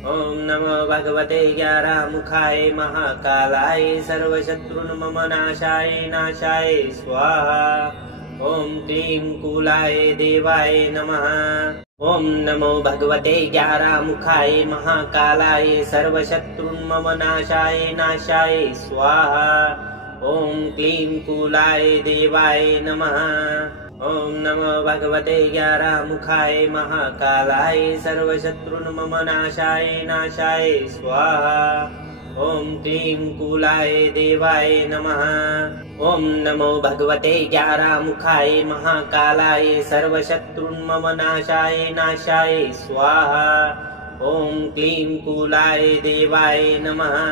ॐ नमो भगवते ग्यारामुखाय महाकालाय सर्वशत्रुन्मम नाशाय नाशाय स्वाहा। ॐ क्लीं कूलाय देवाय नमः। ॐ नमो भगवते ग्यारामुखाय महाकालाय सर्वशत्रुन्मम नाशाय नाशाय स्वाहा। ॐ क्लीं कूलाय देवाय नमः। ॐ नमो भगवते ग्यारामुखाय महाकालाय सर्वशत्रुन्मम नाशाय नाशाय स्वाहा। ॐ क्लीं कूलाय देवाय नमः। ॐ नमो भगवते ग्यारामुखाय महाकालाय सर्वशत्रुन्मम नाशाय नाशाय स्वाहा। ॐ क्लीं कूलाय देवाय नमः।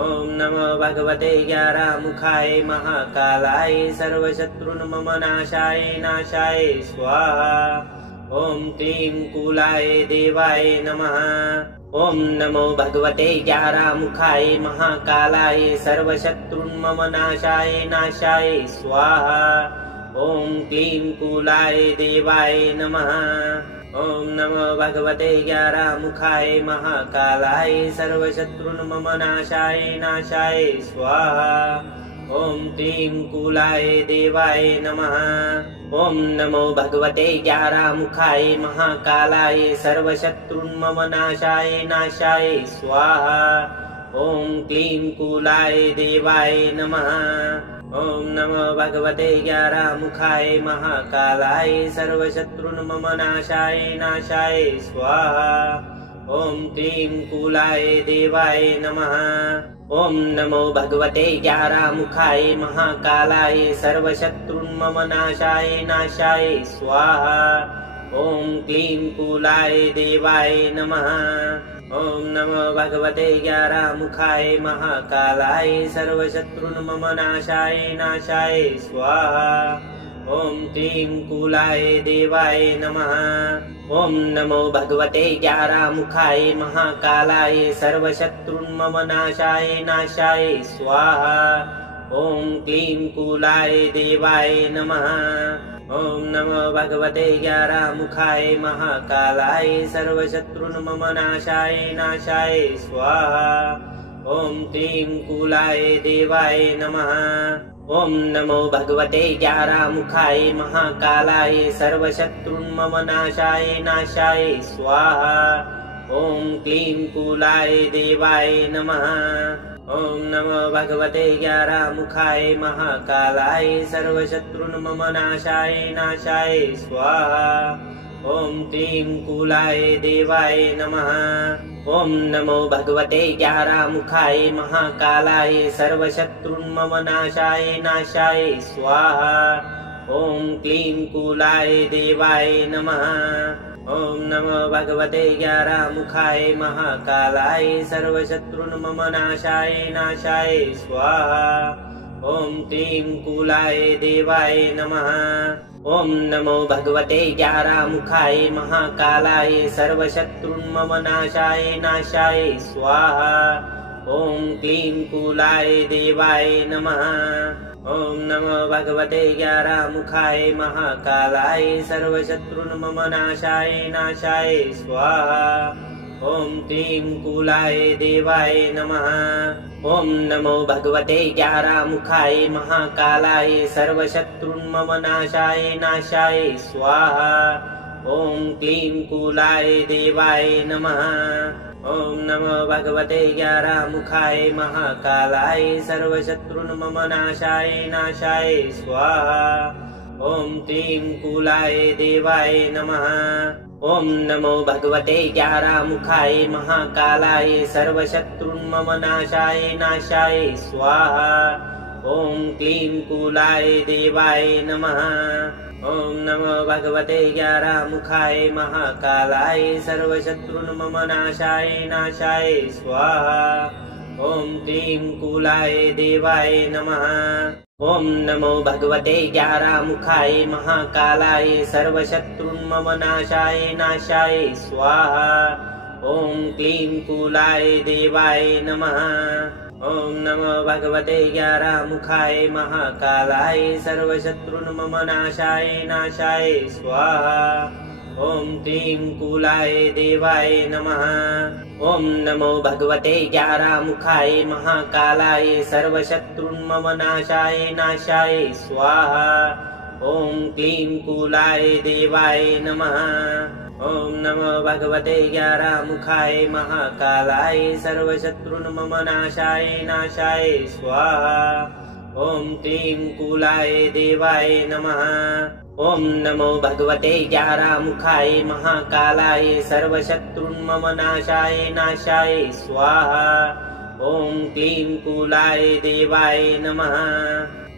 ॐ नमो भगवते ग्यारामुखाय महाकालाय सर्वशत्रुन्मम नाशाय नाशाय स्वाहा। ॐ क्लीं कूलाय देवाय नमः। ॐ नमो भगवते ग्यारामुखाय महाकालाय सर्वशत्रुन्मम नाशाय नाशाय स्वाहा। ॐ क्लीं कूलाय देवाय नमः। ॐ नमो भगवते ग्यारामुखाय महाकालाय सर्वशत्रुन्मम नाशाय नाशाय स्वाहा। ॐ क्लीं कूलाय देवाय नमः। ॐ नमो भगवते ग्यारामुखाय महाकालाय सर्वशत्रुन्मम नाशाय नाशाय स्वाहा। ॐ क्लीं कूलाय देवाय नमः। ॐ नमो भगवते ग्यारामुखाय महाकालाय सर्वशत्रुन्मम नाशाय नाशाय स्वाहा। ॐ क्लीं कूलाय देवाय नमः। ॐ नमो भगवते ग्यारामुखाय महाकालाय सर्वशत्रुन्मम नाशाय नाशाय स्वाहा। ॐ क्लीं कूलाय देवाय नमः। ॐ नमो भगवते ग्यारामुखाय महाकालाय सर्वशत्रुन्मम नाशाय नाशाय स्वाहा। ॐ क्लीं कूलाय देवाय नमः। ॐ नमो भगवते ग्यारामुखाय महाकालाय सर्वशत्रुन्मम नाशाय नाशाय स्वाहा। ॐ क्लीं कूलाय देवाय नमः। ॐ नमो भगवते ग्यारामुखाय महाकालाय सर्वशत्रुन्मम नाशाय नाशाय स्वाहा। ॐ क्लीं कूलाय देवाय नमः। ॐ नमो भगवते ग्यारामुखाय महाकालाय सर्वशत्रुन्मम नाशाय नाशाय स्वाहा। ॐ क्लीं कूलाय देवाय नमः। ॐ नमो भगवते ग्यारहमुखाय महाकालाय सर्वशत्रुन्मम नाशाय स्वाहा। ॐ क्लीं कूलाय देवाय नमः। ॐ नमो भगवते ग्यारहमुखाय महाकालाय सर्वशत्रुन्मम नाशाय स्वाहा। ॐ क्लीं कूलाय देवाय नमः। ॐ नमो भगवते ग्यारहमुखाय महाकालाय सर्वशत्रुन्मम नाशाय स्वाहा। ॐ क्लीं कूलाय देवाय नमः। ॐ नमो भगवते ग्यारहमुखाय महाकालाय सर्वशत्रुन्मम नाशाय स्वाहा। ॐ क्लीं कूलाय देवाय नमः। ॐ नमो भगवते ग्यारहमुखाय महाकालाय सर्वशत्रुन्मम नाशाय स्वाहा। ॐ क्लीं कूलाय देवाय नमः। ॐ नमो भगवते ग्यारहमुखाय महाकालाय सर्वशत्रुन्मम नाशाय स्वाहा। ॐ क्लीं कूलाय देवाय नमः। ॐ नमो भगवते ग्यारहमुखाय महाकालाय सर्वशत्रुन्मम नाशाय स्वाहा। ॐ क्लीं कूलाय देवाय नमः। ॐ नमो भगवते ग्यारहमुखाय महाकालाय सर्वशत्रुन्मम नाशाय स्वाहा। ॐ क्लीं कूलाय देवाय नमः। ॐ नमो भगवते ग्यारहमुखाय महाकालाय सर्वशत्रुन्मम नाशाय स्वाहा। ॐ क्लीं कूलाय देवाय नमः। ॐ नमो भगवते ग्यारहमुखाय महाकालाय सर्वशत्रुन्मम नाशाय स्वाहा। ॐ क्लीं कूलाय देवाय नमः। ॐ नमो भगवते ग्यारहमुखाय महाकालाय सर्वशत्रुन्मम नाशाय स्वाहा। ॐ क्लीं कूलाय देवाय नमः। ॐ नमो भगवते ग्यारहमुखाय महाकालाय सर्वशत्रुन्मम नाशाय स्वाहा। ॐ क्लीं कूलाय देवाय नमः। ॐ नमो भगवते ग्यारहमुखाय महाकालाय सर्वशत्रुन्मम नाशाय स्वाहा। ॐ क्लीं कूलाय देवाय नमः। ॐ नमो भगवते ग्यारहमुखाय महाकालाय सर्वशत्रुन्मम नाशाय स्वाहा। ॐ क्लीं कूलाय देवाय नमः।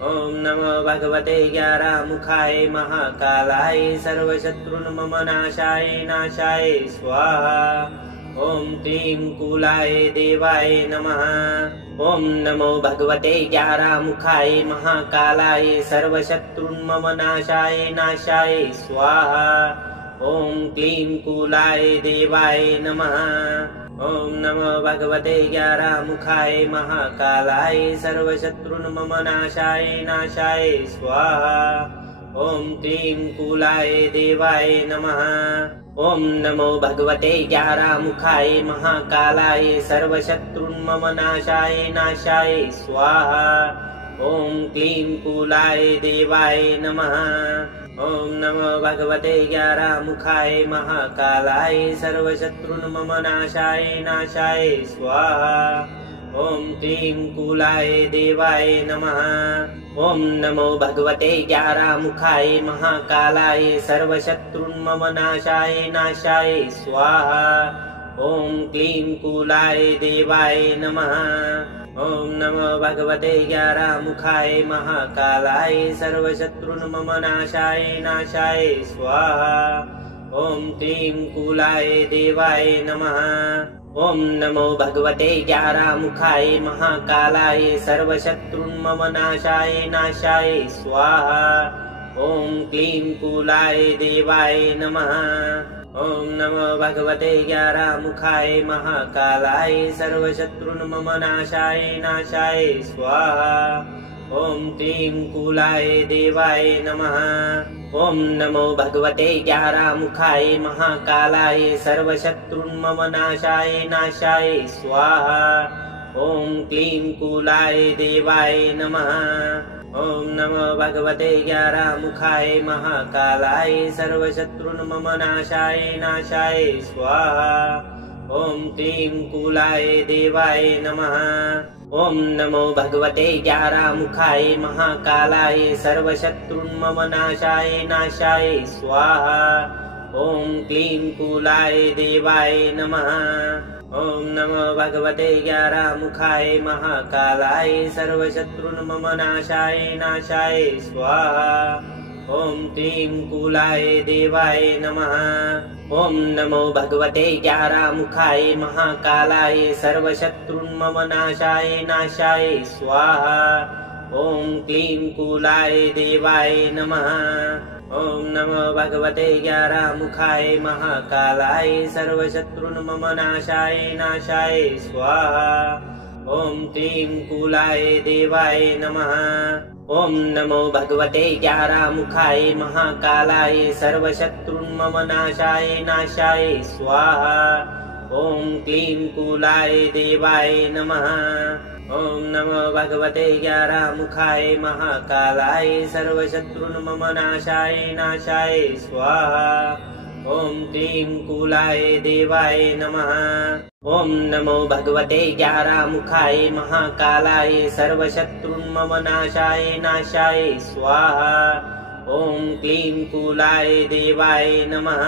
ॐ नमो भगवते ग्यारहमुखाय महाकालाय सर्वशत्रुन्मम नाशाय स्वाहा। ॐ क्लीं कूलाय देवाय नमः। ॐ नमो भगवते ग्यारहमुखाय महाकालाय सर्वशत्रुन्मम नाशाय स्वाहा। ॐ क्लीं कूलाय देवाय नमः। ॐ नमो भगवते ग्यारहमुखाय महाकालाय सर्वशत्रुन्मम नाशाय स्वाहा। ॐ क्लीं कूलाय देवाय नमः। ॐ नमो भगवते ग्यारहमुखाय महाकालाय सर्वशत्रुन्मम नाशाय स्वाहा। ॐ क्लीं कूलाय देवाय नमः। ॐ नमो भगवते ग्यारहमुखाय महाकालाय सर्वशत्रुन्मम नाशाय स्वाहा। ॐ क्लीं कूलाय देवाय नमः। ॐ नमो भगवते ग्यारहमुखाय महाकालाय सर्वशत्रुन्मम नाशाय स्वाहा। ॐ क्लीं कूलाय देवाय नमः। ॐ नमो भगवते ग्यारहमुखाय महाकालाय सर्वशत्रुन्मम नाशाय स्वाहा। ॐ क्लीं कूलाय देवाय नमः। ॐ नमो भगवते ग्यारहमुखाय महाकालाय सर्वशत्रुन्मम नाशाय स्वाहा। ॐ क्लीं कूलाय देवाय नमः। ॐ नमो भगवते ग्यारहमुखाय महाकालाय सर्वशत्रुन्मम नाशाय स्वाहा। ॐ क्लीं कूलाय देवाय नमः। ॐ नमो भगवते ग्यारहमुखाय महाकालाय सर्वशत्रुन्मम नाशाय स्वाहा। ॐ क्लीं कूलाय देवाय नमः। ॐ नमो भगवते ग्यारहमुखाय महाकालाय सर्वशत्रुन्मम नाशाय स्वाहा। ॐ क्लीं कूलाय देवाय नमः। ॐ नमो भगवते ग्यारामुखाय महाकालाय सर्वशत्रुन्ममनाशाय नाशाय स्वाहा। ॐ क्लीं कूलाय देवाय नमः। ॐ नमो भगवते ग्यारामुखाय महाकालाय सर्वशत्रुन्ममनाशाय नाशाय स्वाहा। ॐ क्लीं कूलाय देवाय नमः। ॐ नमो भगवते ग्यारामुखाय महाकालाय सर्वशत्रुन्ममनाशाय नाशाय स्वाहा। ॐ क्लीं कूलाय देवाय नमः। ॐ नमो भगवते ग्यारामुखाय महाकालाय सर्वशत्रुन्ममनाशाय नाशाय स्वाहा। ॐ क्लीं कूलाय देवाय नमः। ॐ नमो भगवते ग्यारामुखाय महाकालाय सर्वशत्रुन्ममनाशाय नाशाय स्वाहा। ॐ क्लीं कूलाय देवाय नमः। ॐ नमो भगवते ग्यारामुखाय महाकालाय सर्वशत्रुन्ममनाशाय नाशाय स्वाहा। ॐ क्लीं कूलाय देवाय नमः। ॐ नमो भगवते ग्यारामुखाय महाकालाय सर्वशत्रुन्ममनाशाय नाशाय स्वाहा। ॐ क्लीं कूलाय देवाय नमः।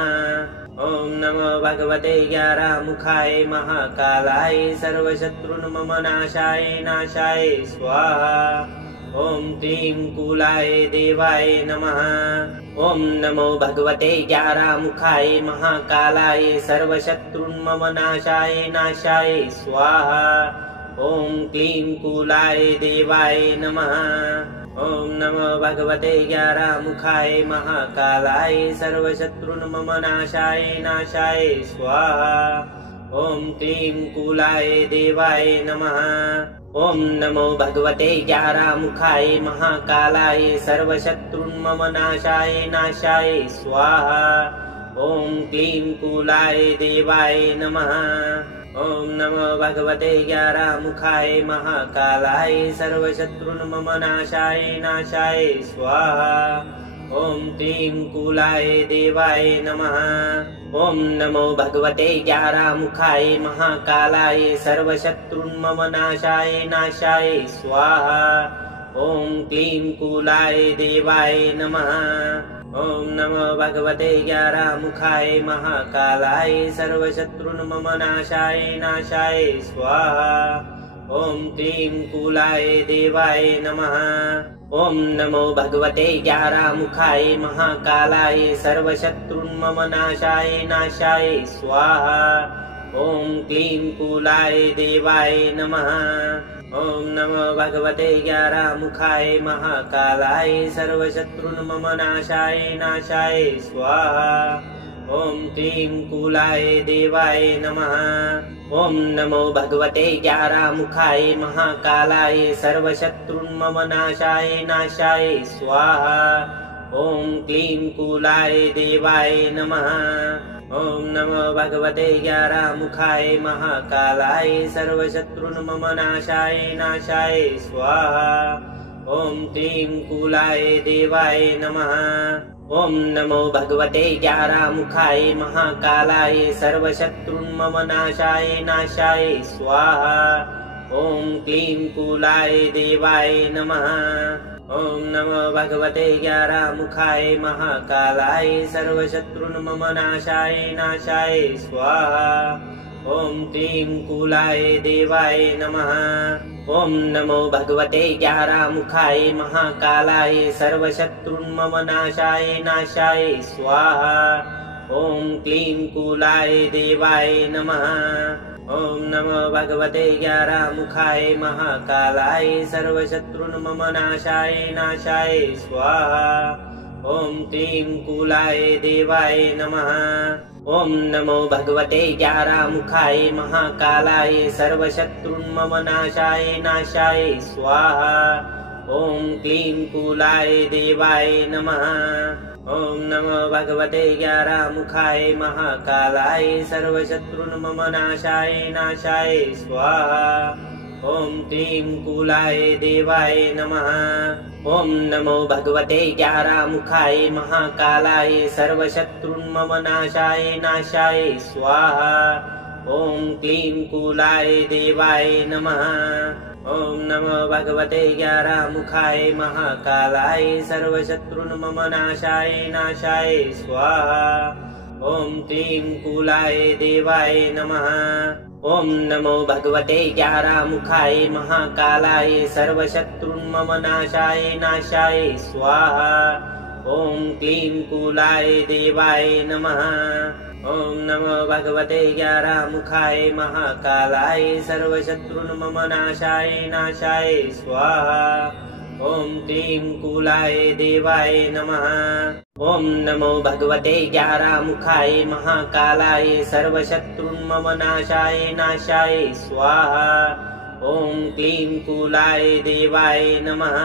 ॐ नमो भगवते ग्यारामुखाय महाकालाय सर्वशत्रुन्ममनाशाय नाशाय स्वाहा। ॐ क्लीं कूलाय देवाय नमः। ॐ नमो भगवते ग्यारामुखाय महाकालाय सर्वशत्रुन्ममनाशाय नाशाय स्वाहा। ॐ क्लीं कूलाय देवाय नमः। ॐ नमो भगवते ग्यारामुखाय महाकालाय सर्वशत्रुन्ममनाशाय नाशाय स्वाहा। ॐ क्लीं कूलाय देवाय नमः। ॐ नमो भगवते ग्यारामुखाय महाकालाय सर्वशत्रुन्ममनाशाय नाशाय स्वाहा। ॐ क्लीं कूलाय देवाय नमः। ॐ नमो भगवते ग्यारामुखाय महाकालाय सर्वशत्रुन्ममनाशाय नाशाय स्वाहा। ॐ क्लीं कूलाय देवाय नमः। ॐ नमो भगवते ग्यारामुखाय महाकालाय सर्वशत्रुन्ममनाशाय नाशाय स्वाहा। ॐ क्लीं कूलाय देवाय नमः। ॐ नमो भगवते ग्यारामुखाय महाकालाय सर्वशत्रुन्ममनाशाय नाशाय स्वाहा। ॐ क्लीं कूलाय देवाय नमः। ॐ नमो भगवते ग्यारामुखाय महाकालाय सर्वशत्रुन्ममनाशाय नाशाय स्वाहा। ॐ क्लीं कूलाय देवाय नमः। ॐ नमो भगवते ग्यारामुखाय महाकालाय सर्वशत्रुन्ममनाशाय नाशाय स्वाहा। ॐ क्लीं कूलाय देवाय नमः। ॐ नमो भगवते ग्यारामुखाय महाकालाय सर्वशत्रुन्ममनाशाय नाशाय स्वाहा। ॐ क्लीं कूलाय देवाय नमः। ॐ नमो भगवते ग्यारामुखाय महाकालाय सर्वशत्रुन्ममनाशाय नाशाय स्वाहा। ॐ क्लीं कूलाय देवाय नमः। ॐ नमो भगवते ग्यारामुखाय महाकालाय सर्वशत्रुन्ममनाशाय नाशाय स्वाहा। ॐ क्लीं कूलाय देवाय नमः। ॐ नमो भगवते ग्यारामुखाय महाकालाय सर्वशत्रुन्ममनाशाय नाशाय स्वाहा। ॐ क्लीं कूलाय देवाय नमः। ॐ नमो भगवते ग्यारामुखाय महाकालाय सर्वशत्रुन्ममनाशाय नाशाय स्वाहा। ॐ क्लीं कूलाय देवाय नमः। ॐ नमो भगवते ग्यारामुखाय महाकालाय सर्वशत्रुन्ममनाशाय नाशाय स्वाहा। ॐ क्लीं कूलाय देवाय नमः। ॐ नमो भगवते ग्यारामुखाय महाकालाय सर्वशत्रुन्ममनाशाय नाशाय स्वाहा। ॐ क्लीं कूलाय देवाय नमः। ॐ नमो भगवते ग्यारामुखाय महाकालाय सर्वशत्रुन्ममनाशाय नाशाय स्वाहा। ॐ क्लीं कूलाय देवाय नमः। ॐ नमो भगवते ग्यारामुखाय महाकालाय सर्वशत्रुन्ममनाशाय नाशाय स्वाहा। ॐ क्लीं कूलाय देवाय नमः। ॐ नमो भगवते ग्यारहमुखाय महाकालाय सर्वशत्रुन्मम नाशाय नाशाय स्वाहा। ॐ क्लीं कूलाय देवाय नमः। ॐ नमो भगवते ग्यारहमुखाय महाकालाय सर्वशत्रुन्मम नाशाय नाशाय स्वाहा। ॐ क्लीं कूलाय देवाय नमः। ॐ नमो भगवते ग्यारहमुखाय महाकालाय सर्वशत्रुन्मम नाशाय नाशाय स्वाहा। ॐ क्लीं कूलाय देवाय नमः। ॐ नमो भगवते ग्यारहमुखाय महाकालाय सर्वशत्रुन्मम नाशाय नाशाय स्वाहा। ॐ क्लीं कूलाय देवाय नमः।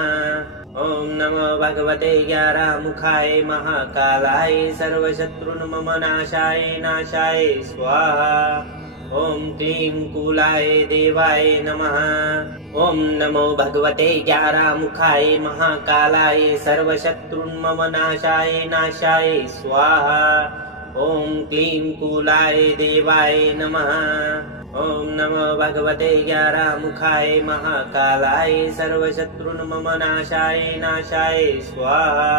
ॐ नमो भगवते ग्यारहमुखाय महाकालाय सर्वशत्रुन्मम नाशाय नाशाय स्वाहा। ॐ क्लीं कूलाय देवाय नमः। ॐ नमो भगवते ग्यारहमुखाय महाकालाय सर्वशत्रुन्मम नाशाय नाशाय स्वाहा। ॐ क्लीं कूलाय देवाय नमः। ॐ नमो भगवते ग्यारहमुखाय महाकालाय सर्वशत्रुन्मम नाशाय नाशाय स्वाहा।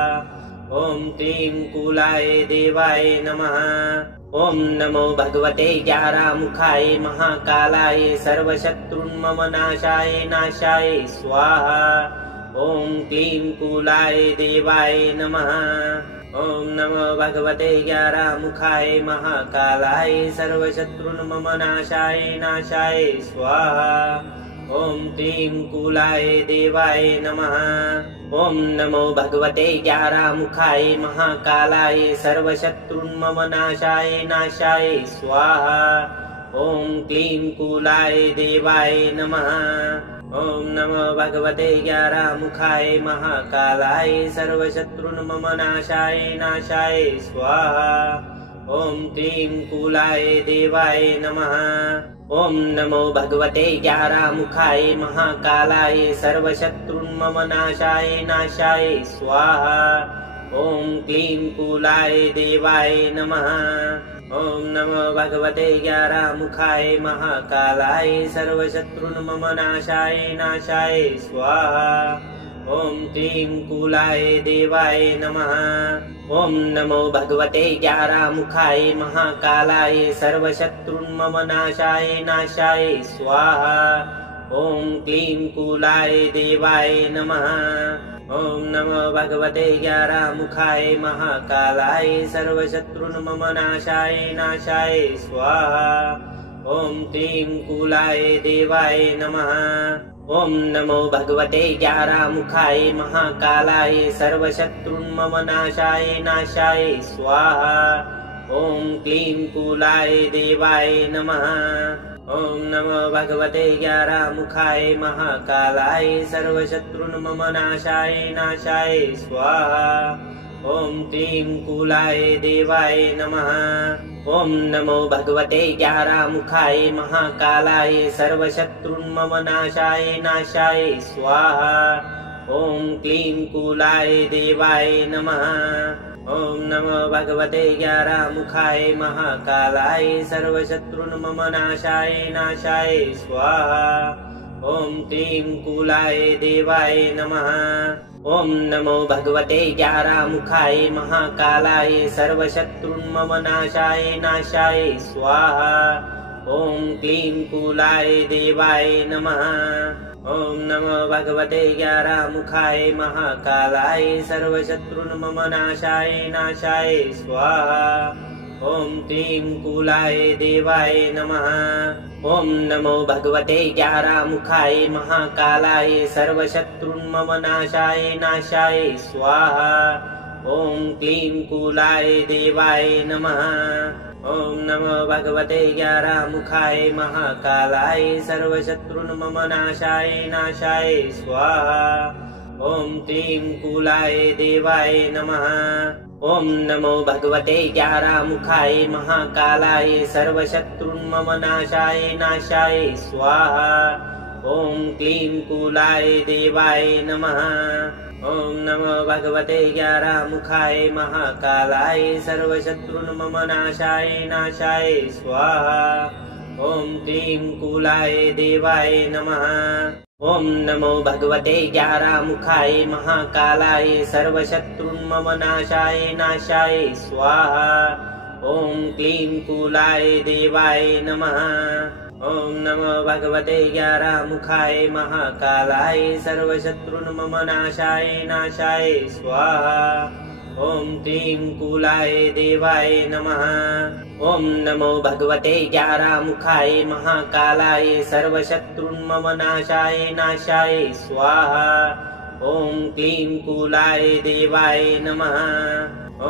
ॐ क्लीं कूलाय देवाय नमः। ॐ नमो भगवते ग्यारहमुखाय महाकालाय सर्वशत्रुन्मम नाशाय नाशाय स्वाहा। ॐ क्लीं कूलाय देवाय नमः। ॐ नमो भगवते ग्यारहमुखाय महाकालाय सर्वशत्रुन्मम नाशाय नाशाय स्वाहा। ॐ क्लीं कूलाय देवाय नमः। ॐ नमो भगवते ग्यारहमुखाय महाकालाय सर्वशत्रुन्मम नाशाय नाशाय स्वाहा। ॐ क्लीं कूलाय देवाय नमः। ॐ नमो भगवते ग्यारहमुखाय महाकालाय सर्वशत्रुन्मम नाशाय नाशाय स्वाहा। ॐ क्लीं कूलाय देवाय नमः। ॐ नमो भगवते ग्यारहमुखाय महाकालाय सर्वशत्रुन्मम नाशाय नाशाय स्वाहा। ॐ क्लीं कूलाय देवाय नमः। ॐ नमो भगवते ग्यारहमुखाय महाकालाय सर्वशत्रुन्मम नाशाय नाशाय स्वाहा। ॐ क्लीं कूलाय देवाय नमः। ॐ नमो भगवते ग्यारहमुखाय महाकालाय सर्वशत्रुन्मम नाशाय नाशाय स्वाहा। ॐ क्लीं कूलाय देवाय नमः। ॐ नमो भगवते ग्यारहमुखाय महाकालाय सर्वशत्रुन्मम नाशाय नाशाय स्वाहा। ॐ क्लीं कूलाय देवाय नमः। ॐ नमो भगवते ग्यारहमुखाय महाकालाय सर्वशत्रुन्मम नाशाय नाशाय स्वाहा। ॐ क्लीं कूलाय देवाय नमः। ॐ नमो भगवते ग्यारहमुखाय महाकालाय सर्वशत्रुन्मम नाशाय नाशाय स्वाहा। ॐ क्लीं कूलाय देवाय नमः। ॐ नमो भगवते ग्यारहमुखाय महाकालाय सर्वशत्रुन्मम नाशाय नाशाय स्वाहा। ॐ क्लीं कूलाय देवाय नमः। ॐ नमो भगवते ग्यारहमुखाय महाकालाय सर्वशत्रुन्मम नाशाय नाशाय स्वाहा। ॐ क्लीं कूलाय देवाय नमः। ॐ नमो भगवते ग्यारहमुखाय महाकालाय सर्वशत्रुन्मम नाशाय नाशाय स्वाहा। ॐ क्लीं कूलाय देवाय नमः। ॐ नमो भगवते ग्यारहमुखाय महाकालाय सर्वशत्रुन्मम नाशाय नाशाय स्वाहा। ॐ क्लीं कूलाय देवाय नमः। ॐ नमो भगवते ग्यारहमुखाय महाकालाय सर्वशत्रुन्मम नाशाय नाशाय स्वाहा। ॐ क्लीं कूलाय देवाय नमः। ॐ नमो भगवते ग्यारहमुखाय महाकालाय सर्वशत्रुन्मम नाशाय नाशाय स्वाहा। ॐ क्लीं कूलाय देवाय नमः। ॐ नमो भगवते ग्यारहमुखाय महाकालाय सर्वशत्रुन्मम नाशाय नाशाय स्वाहा। ॐ क्लीं कूलाय देवाय नमः। ॐ नमो भगवते ग्यारहमुखाय महाकालाय सर्वशत्रुन्मम नाशाय नाशाय स्वाहा। ॐ क्लीं कूलाय देवाय नमः। ॐ नमो भगवते ग्यारामुखाय महाकालाय सर्वशत्रुन्मम नाशाय नाशाय स्वाहा। ॐ क्लीं कूलाय देवाय नमः। ॐ नमो भगवते ग्यारामुखाय महाकालाय सर्वशत्रुन्मम नाशाय नाशाय स्वाहा। ॐ क्लीं कूलाय देवाय नमः। ॐ नमो भगवते ग्यारामुखाय महाकालाय सर्वशत्रुन्मम नाशाय नाशाय स्वाहा। ॐ क्लीं कूलाय देवाय नमः।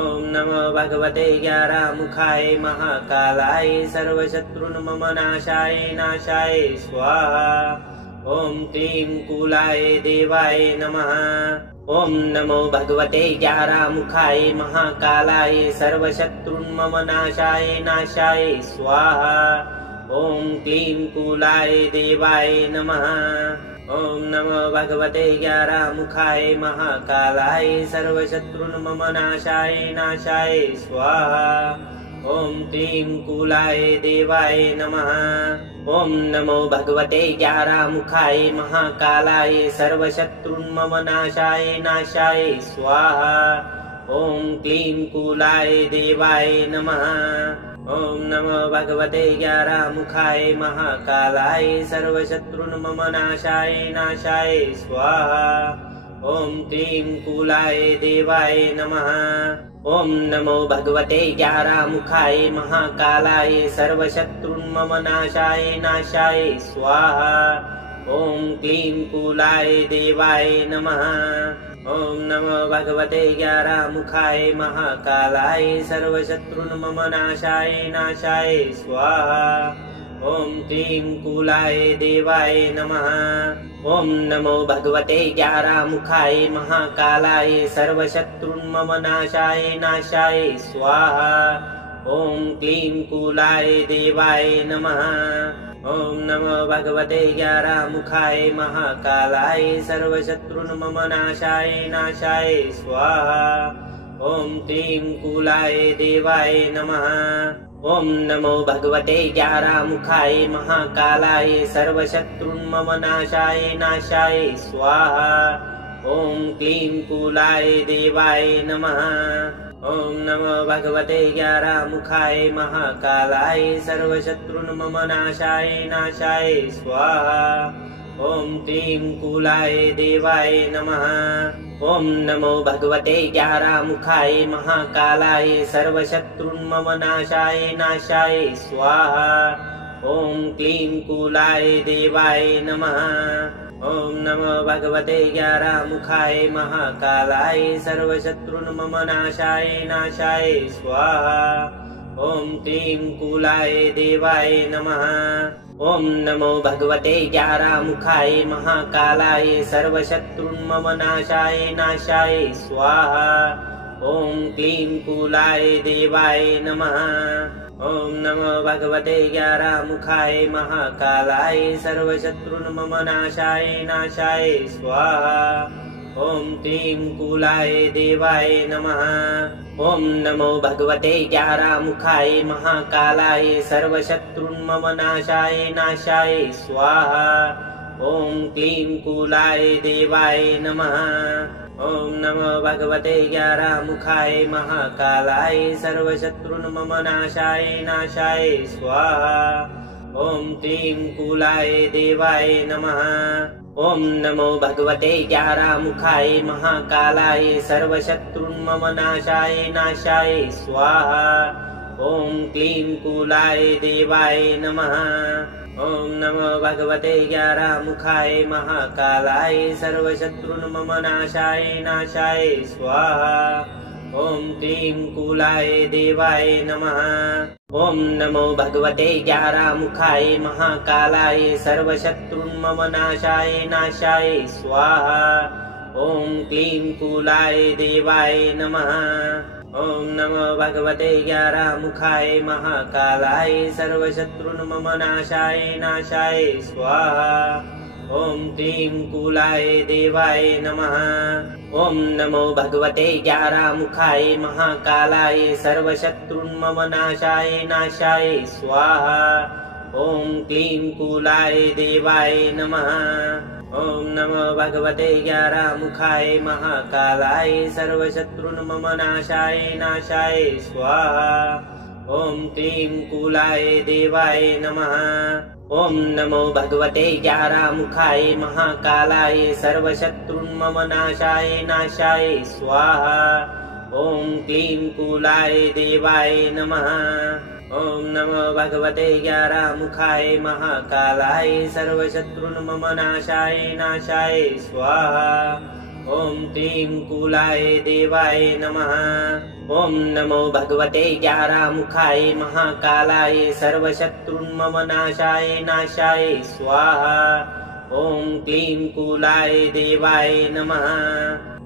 ॐ नमो भगवते ग्यारामुखाय महाकालाय सर्वशत्रुन्मम नाशाय नाशाय स्वाहा। ॐ क्लीं कूलाय देवाय नमः। ॐ नमो भगवते ग्यारामुखाय महाकालाय सर्वशत्रुन्मम नाशाय नाशाय स्वाहा। ॐ क्लीं कूलाय देवाय नमः। ॐ नमो भगवते ग्यारामुखाय महाकालाय सर्वशत्रुन्मम नाशाय नाशाय स्वाहा। ॐ क्लीं कूलाय देवाय नमः। ॐ नमो भगवते ग्यारामुखाय महाकालाय सर्वशत्रुन्मम नाशाय नाशाय स्वाहा। ॐ क्लीं कूलाय देवाय नमः। ॐ नमो भगवते ग्यारामुखाय महाकालाय सर्वशत्रुन्मम नाशाय नाशाय स्वाहा। ॐ क्लीं कूलाय देवाय नमः। ॐ नमो भगवते ग्यारामुखाय महाकालाय सर्वशत्रुन्मम नाशाय नाशाय स्वाहा। ॐ क्लीं कूलाय देवाय नमः। ॐ नमो भगवते ग्यारामुखाय महाकालाय सर्वशत्रुन्मम नाशाय नाशाय स्वाहा। ॐ क्लीं कूलाय देवाय नमः। ॐ नमो भगवते ग्यारामुखाय महाकालाय सर्वशत्रुन्मम नाशाय नाशाय स्वाहा। ॐ क्लीं कूलाय देवाय नमः। ॐ नमो भगवते ग्यारामुखाय महाकालाय सर्वशत्रुन्मम नाशाय नाशाय स्वाहा। ॐ क्लीं कूलाय देवाय नमः। ॐ नमो भगवते ग्यारामुखाय महाकालाय सर्वशत्रुन्मम नाशाय नाशाय स्वाहा। ॐ क्लीं कूलाय देवाय नमः। ॐ नमो भगवते ग्यारामुखाय महाकालाय सर्वशत्रुन्मम नाशाय नाशाय स्वाहा। ॐ क्लीं कूलाय देवाय नमः। ॐ नमो भगवते ग्यारामुखाय महाकालाय सर्वशत्रुन्मम नाशाय नाशाय स्वाहा। ॐ क्लीं कूलाय देवाय नमः। ॐ नमो भगवते ग्यारामुखाय महाकालाय सर्वशत्रुन्मम नाशाय नाशाय स्वाहा। ॐ क्लीं कूलाय देवाय नमः। ॐ नमो भगवते ग्यारामुखाय महाकालाय सर्वशत्रुन्मम नाशाय नाशाय स्वाहा। ॐ क्लीं कूलाय देवाय नमः। ॐ नमो भगवते ग्यारामुखाय महाकालाय सर्वशत्रुन्मम नाशाय नाशाय स्वाहा। ॐ क्लीं कूलाय देवाय नमः। ॐ नमो भगवते ग्यारामुखाय महाकालाय सर्वशत्रुन्मम नाशाय नाशाय स्वाहा। ॐ क्लीं कूलाय देवाय नमः। ॐ नमो भगवते ग्यारामुखाय महाकालाय सर्वशत्रुन्मम नाशाय नाशाय स्वाहा। ॐ क्लीं कूलाय देवाय नमः। ॐ नमो भगवते ग्यारामुखाय महाकालाय सर्वशत्रुन्मम नाशाय नाशाय स्वाहा। ॐ क्लीं कूलाय देवाय नमः। ॐ नमो भगवते ग्यारामुखाय महाकालाय सर्वशत्रुन्मम नाशाय नाशाय स्वाहा। ॐ क्लीं कूलाय देवाय नमः। ॐ नमो भगवते ग्यारामुखाय महाकालाय सर्वशत्रुन्मम नाशाय नाशाय स्वाहा। ॐ क्लीं कूलाय देवाय नमः। ॐ नमो भगवते ग्यारामुखाय महाकालाय सर्वशत्रुन्मम नाशाय नाशाय स्वाहा। ॐ क्लीं कूलाय देवाय नमः। ॐ नमो भगवते ग्यारामुखाय महाकालाय सर्वशत्रुन्मम नाशाय नाशाय स्वाहा। ॐ क्लीं कूलाय देवाय नमः। ॐ नमो भगवते ग्यारामुखाय महाकालाय सर्वशत्रुन्ममनाशाय नाशाय स्वाहा। ॐ क्लीं कूलाय देवाय नमः। ॐ नमो भगवते ग्यारामुखाय महाकालाय सर्वशत्रुन्ममनाशाय नाशाय स्वाहा। ॐ क्लीं कूलाय देवाय नमः। ॐ नमो भगवते ग्यारामुखाय महाकालाय सर्वशत्रुन्ममनाशाय नाशाय स्वाहा। ॐ क्लीं कूलाय देवाय नमः। ॐ नमो भगवते ग्यारामुखाय महाकालाय सर्वशत्रुन्ममनाशाय नाशाय स्वाहा। ॐ क्लीं कूलाय देवाय नमः।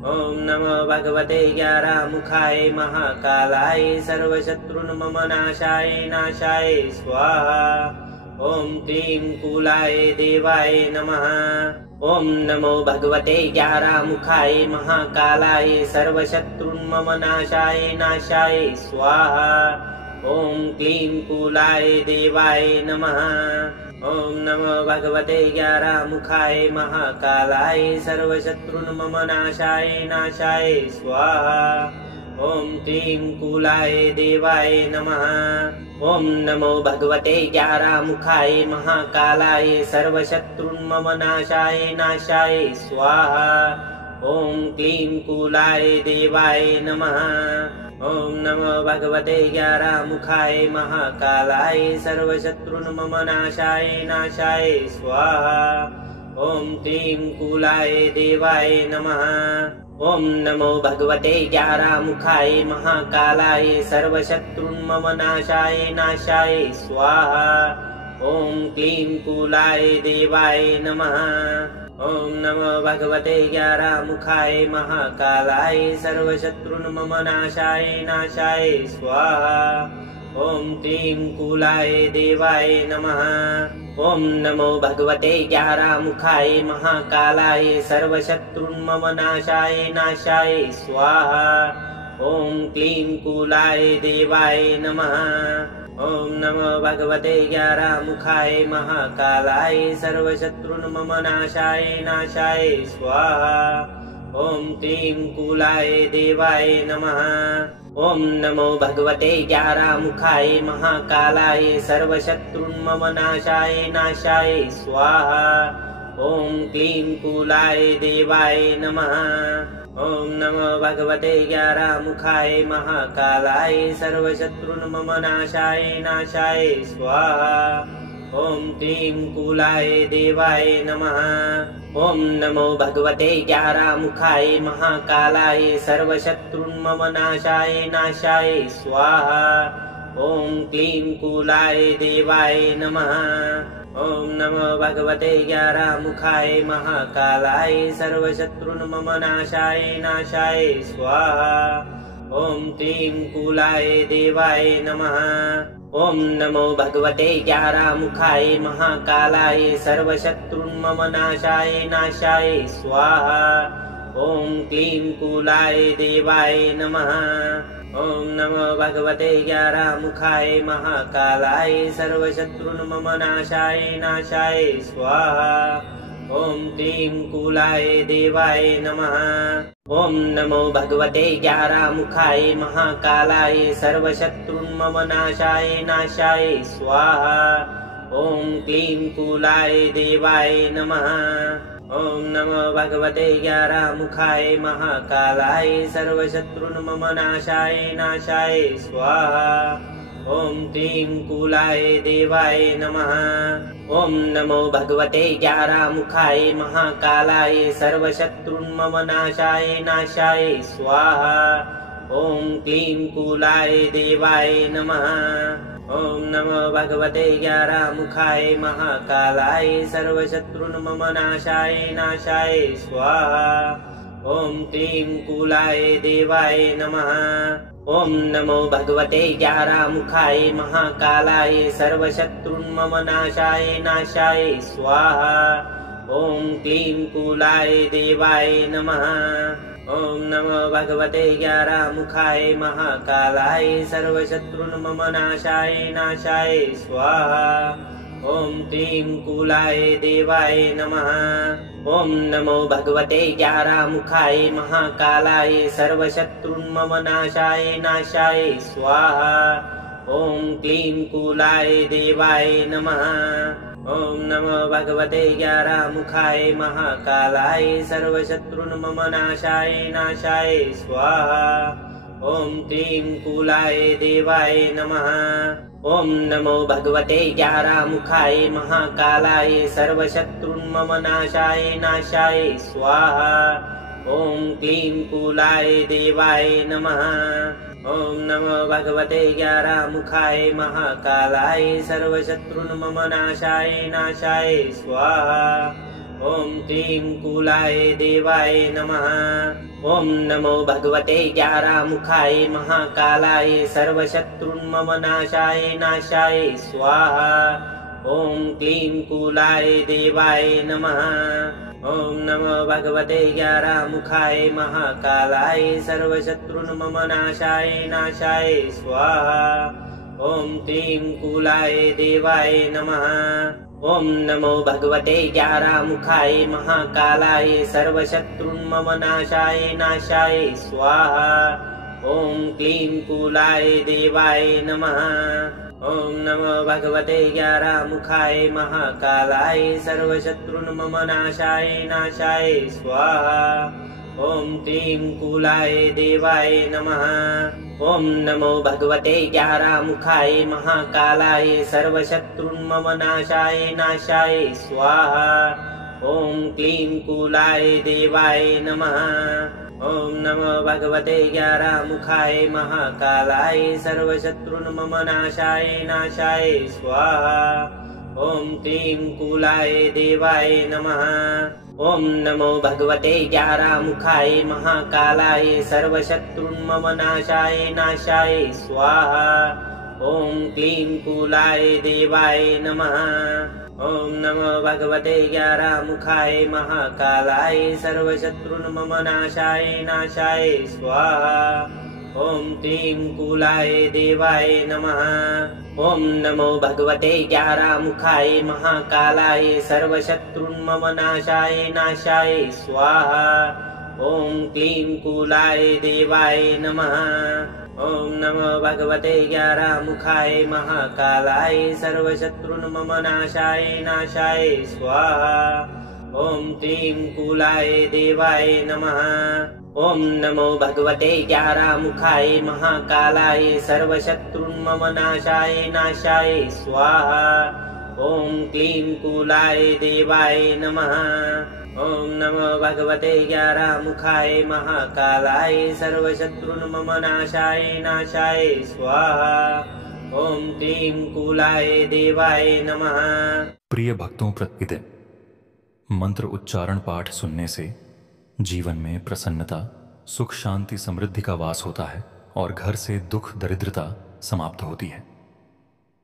ॐ नमो भगवते ग्यारामुखाय महाकालाय सर्वशत्रुन्ममनाशाय नाशाय स्वाहा। ॐ क्लीं कूलाय देवाय नमः। ॐ नमो भगवते ग्यारामुखाय महाकालाय सर्वशत्रुन्ममनाशाय नाशाय स्वाहा। ॐ क्लीं कूलाय देवाय नमः। ॐ नमो भगवते ग्यारामुखाय महाकालाय सर्वशत्रुन्ममनाशाय नाशाय स्वाहा। ॐ क्लीं कूलाय देवाय नमः। ॐ नमो भगवते ग्यारामुखाय महाकालाय सर्वशत्रुन्ममनाशाय नाशाय स्वाहा। ॐ क्लीं कूलाय देवाय नमः। ॐ नमो भगवते ग्यारामुखाय महाकालाय सर्वशत्रुन्ममनाशाय नाशाय स्वाहा। ॐ क्लीं कूलाय देवाय नमः। ॐ नमो भगवते ग्यारामुखाय महाकालाय सर्वशत्रुन्ममनाशाय नाशाय स्वाहा। ॐ क्लीं कूलाय देवाय नमः। ॐ नमो भगवते ग्यारामुखाय महाकालाय सर्वशत्रुन्ममनाशाय नाशाय स्वाहा। ॐ क्लीं कूलाय देवाय नमः। ॐ नमो भगवते ग्यारामुखाय महाकालाय सर्वशत्रुन्ममनाशाय नाशाय स्वाहा। ॐ क्लीं कूलाय देवाय नमः। ॐ नमो भगवते ग्यारामुखाय महाकालाय सर्वशत्रुन्ममनाशाय नाशाय स्वाहा। ॐ क्लीं कूलाय देवाय नमः। ॐ नमो भगवते ग्यारामुखाय महाकालाय सर्वशत्रुन्ममनाशाय नाशाय स्वाहा। ॐ क्लीं कूलाय देवाय नमः। ॐ नमो भगवते ग्यारामुखाय महाकालाय सर्वशत्रुन्ममनाशाय नाशाय स्वाहा। ॐ क्लीं कूलाय देवाय नमः। ॐ नमो भगवते ग्यारामुखाय महाकालाय सर्वशत्रुन्ममनाशाय नाशाय स्वाहा। ॐ क्लीं कूलाय देवाय नमः। ॐ नमो भगवते ग्यारामुखाय महाकालाय सर्वशत्रुन्ममनाशाय नाशाय स्वाहा। ॐ क्लीं कूलाय देवाय नमः। ॐ नमो भगवते ग्यारामुखाय महाकालाय सर्वशत्रुन्ममनाशाय नाशाय स्वाहा। ॐ क्लीं कूलाय देवाय नमः। ॐ नमो भगवते ग्यारामुखाय महाकालाय सर्वशत्रुन्ममनाशाय नाशाय स्वाहा। ॐ क्लीं कूलाय देवाय नमः। ॐ नमो भगवते ग्यारामुखाय महाकालाय सर्वशत्रुन्ममनाशाय नाशाय स्वाहा। ॐ क्लीं कूलाय देवाय नमः। ॐ नमो भगवते ग्यारामुखाय महाकालाय सर्वशत्रुन्ममनाशाय नाशाय स्वाहा। ॐ क्लीं कूलाय देवाय नमः। ॐ नमो भगवते ग्यारामुखाय महाकालाय सर्वशत्रुन्ममनाशाय नाशाय स्वाहा। ॐ क्लीं कूलाय देवाय नमः। ॐ नमो भगवते ग्यारामुखाय महाकालाय सर्वशत्रुन्ममनाशाय नाशाय स्वाहा। ॐ क्लीं कूलाय देवाय नमः। ॐ नमो भगवते ग्यारामुखाय महाकालाय सर्वशत्रुन्ममनाशाय नाशाय स्वाहा। ॐ क्लीं कूलाय देवाय नमः। ॐ नमो भगवते ग्यारामुखाय महाकालाय सर्वशत्रुन्ममनाशाय नाशाय स्वाहा। ॐ क्लीं कूलाय देवाय नमः। ॐ नमो भगवते ग्यारामुखाय महाकालाय सर्वशत्रुन्मम नाशाय नाशाय स्वाहा। ॐ क्लीं कूलाय देवाय नमः। ॐ नमो भगवते ग्यारामुखाय महाकालाय सर्वशत्रुन्मम नाशाय नाशाय स्वाहा। ॐ क्लीं कूलाय देवाय नमः। ॐ नमो भगवते ग्यारामुखाय महाकालाय सर्वशत्रुन्मम नाशाय नाशाय स्वाहा। ॐ क्लीं कूलाय देवाय नमः। ॐ नमो भगवते ग्यारामुखाय महाकालाय सर्वशत्रुन्मम नाशाय नाशाय स्वाहा। ॐ क्लीं कूलाय देवाय नमः। ॐ नमो भगवते ग्यारामुखाय महाकालाय सर्वशत्रुन्मम नाशाय नाशाय स्वाहा। ॐ क्लीं कूलाय देवाय नमः। ॐ नमो भगवते ग्यारामुखाय महाकालाय सर्वशत्रुन्मम नाशाय नाशाय स्वाहा। ॐ क्लीं कूलाय देवाय नमः। ॐ नमो भगवते ग्यारामुखाय महाकालाय सर्वशत्रुन्मम नाशाय नाशाय स्वाहा। ॐ क्लीं कूलाय देवाय नमः। ॐ नमो भगवते ग्यारामुखाय महाकालाय सर्वशत्रुन्मम नाशाय नाशाय स्वाहा। ॐ क्लीं कूलाय देवाय नमः। ॐ नमो भगवते ग्यारामुखाय महाकालाय सर्वशत्रुन्मम नाशाय नाशाय स्वाहा। ॐ क्लीं कूलाय देवाय नमः। ॐ नमो भगवते ग्यारामुखाय महाकालाय सर्वशत्रुन्मम नाशाय नाशाय स्वाहा। ॐ क्लीं कूलाय देवाय नमः। ॐ नमो भगवते ग्यारामुखाय महाकालाय सर्वशत्रुन्मम नाशाय नाशाय स्वाहा। ॐ क्लीं कूलाय देवाय नमः। ॐ नमो भगवते ग्यारामुखाय महाकालाय सर्वशत्रुन्मम नाशाय नाशाय स्वाहा। ॐ क्लीं कूलाय देवाय नमः। ॐ नमो भगवते ग्यारामुखाय महाकालाय सर्वशत्रुन्मम नाशाय नाशाय स्वाहा। ॐ क्लीं कूलाय देवाय नमः। ॐ नमो भगवते ग्यारामुखाय महाकालाय सर्वशत्रुन्मम नाशाय नाशाय स्वाहा। ॐ क्लीं कूलाय देवाय नमः। ॐ नमो भगवते ग्यारामुखाय महाकालाय सर्वशत्रुन्मम नाशाय नाशाय स्वाहा। ॐ क्लीं कूलाय देवाय नमः। ॐ नमो भगवते ग्यारामुखाय महाकालाय सर्वशत्रुन्मम नाशाय नाशाय स्वाहा। ॐ क्लीं कूलाय देवाय नमः। प्रिय भक्तों, प्रतिदिन मंत्र उच्चारण पाठ सुनने से जीवन में प्रसन्नता, सुख, शांति, समृद्धि का वास होता है और घर से दुख, दरिद्रता समाप्त होती है।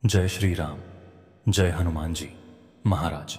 जय श्री राम। जय हनुमान जी महाराज।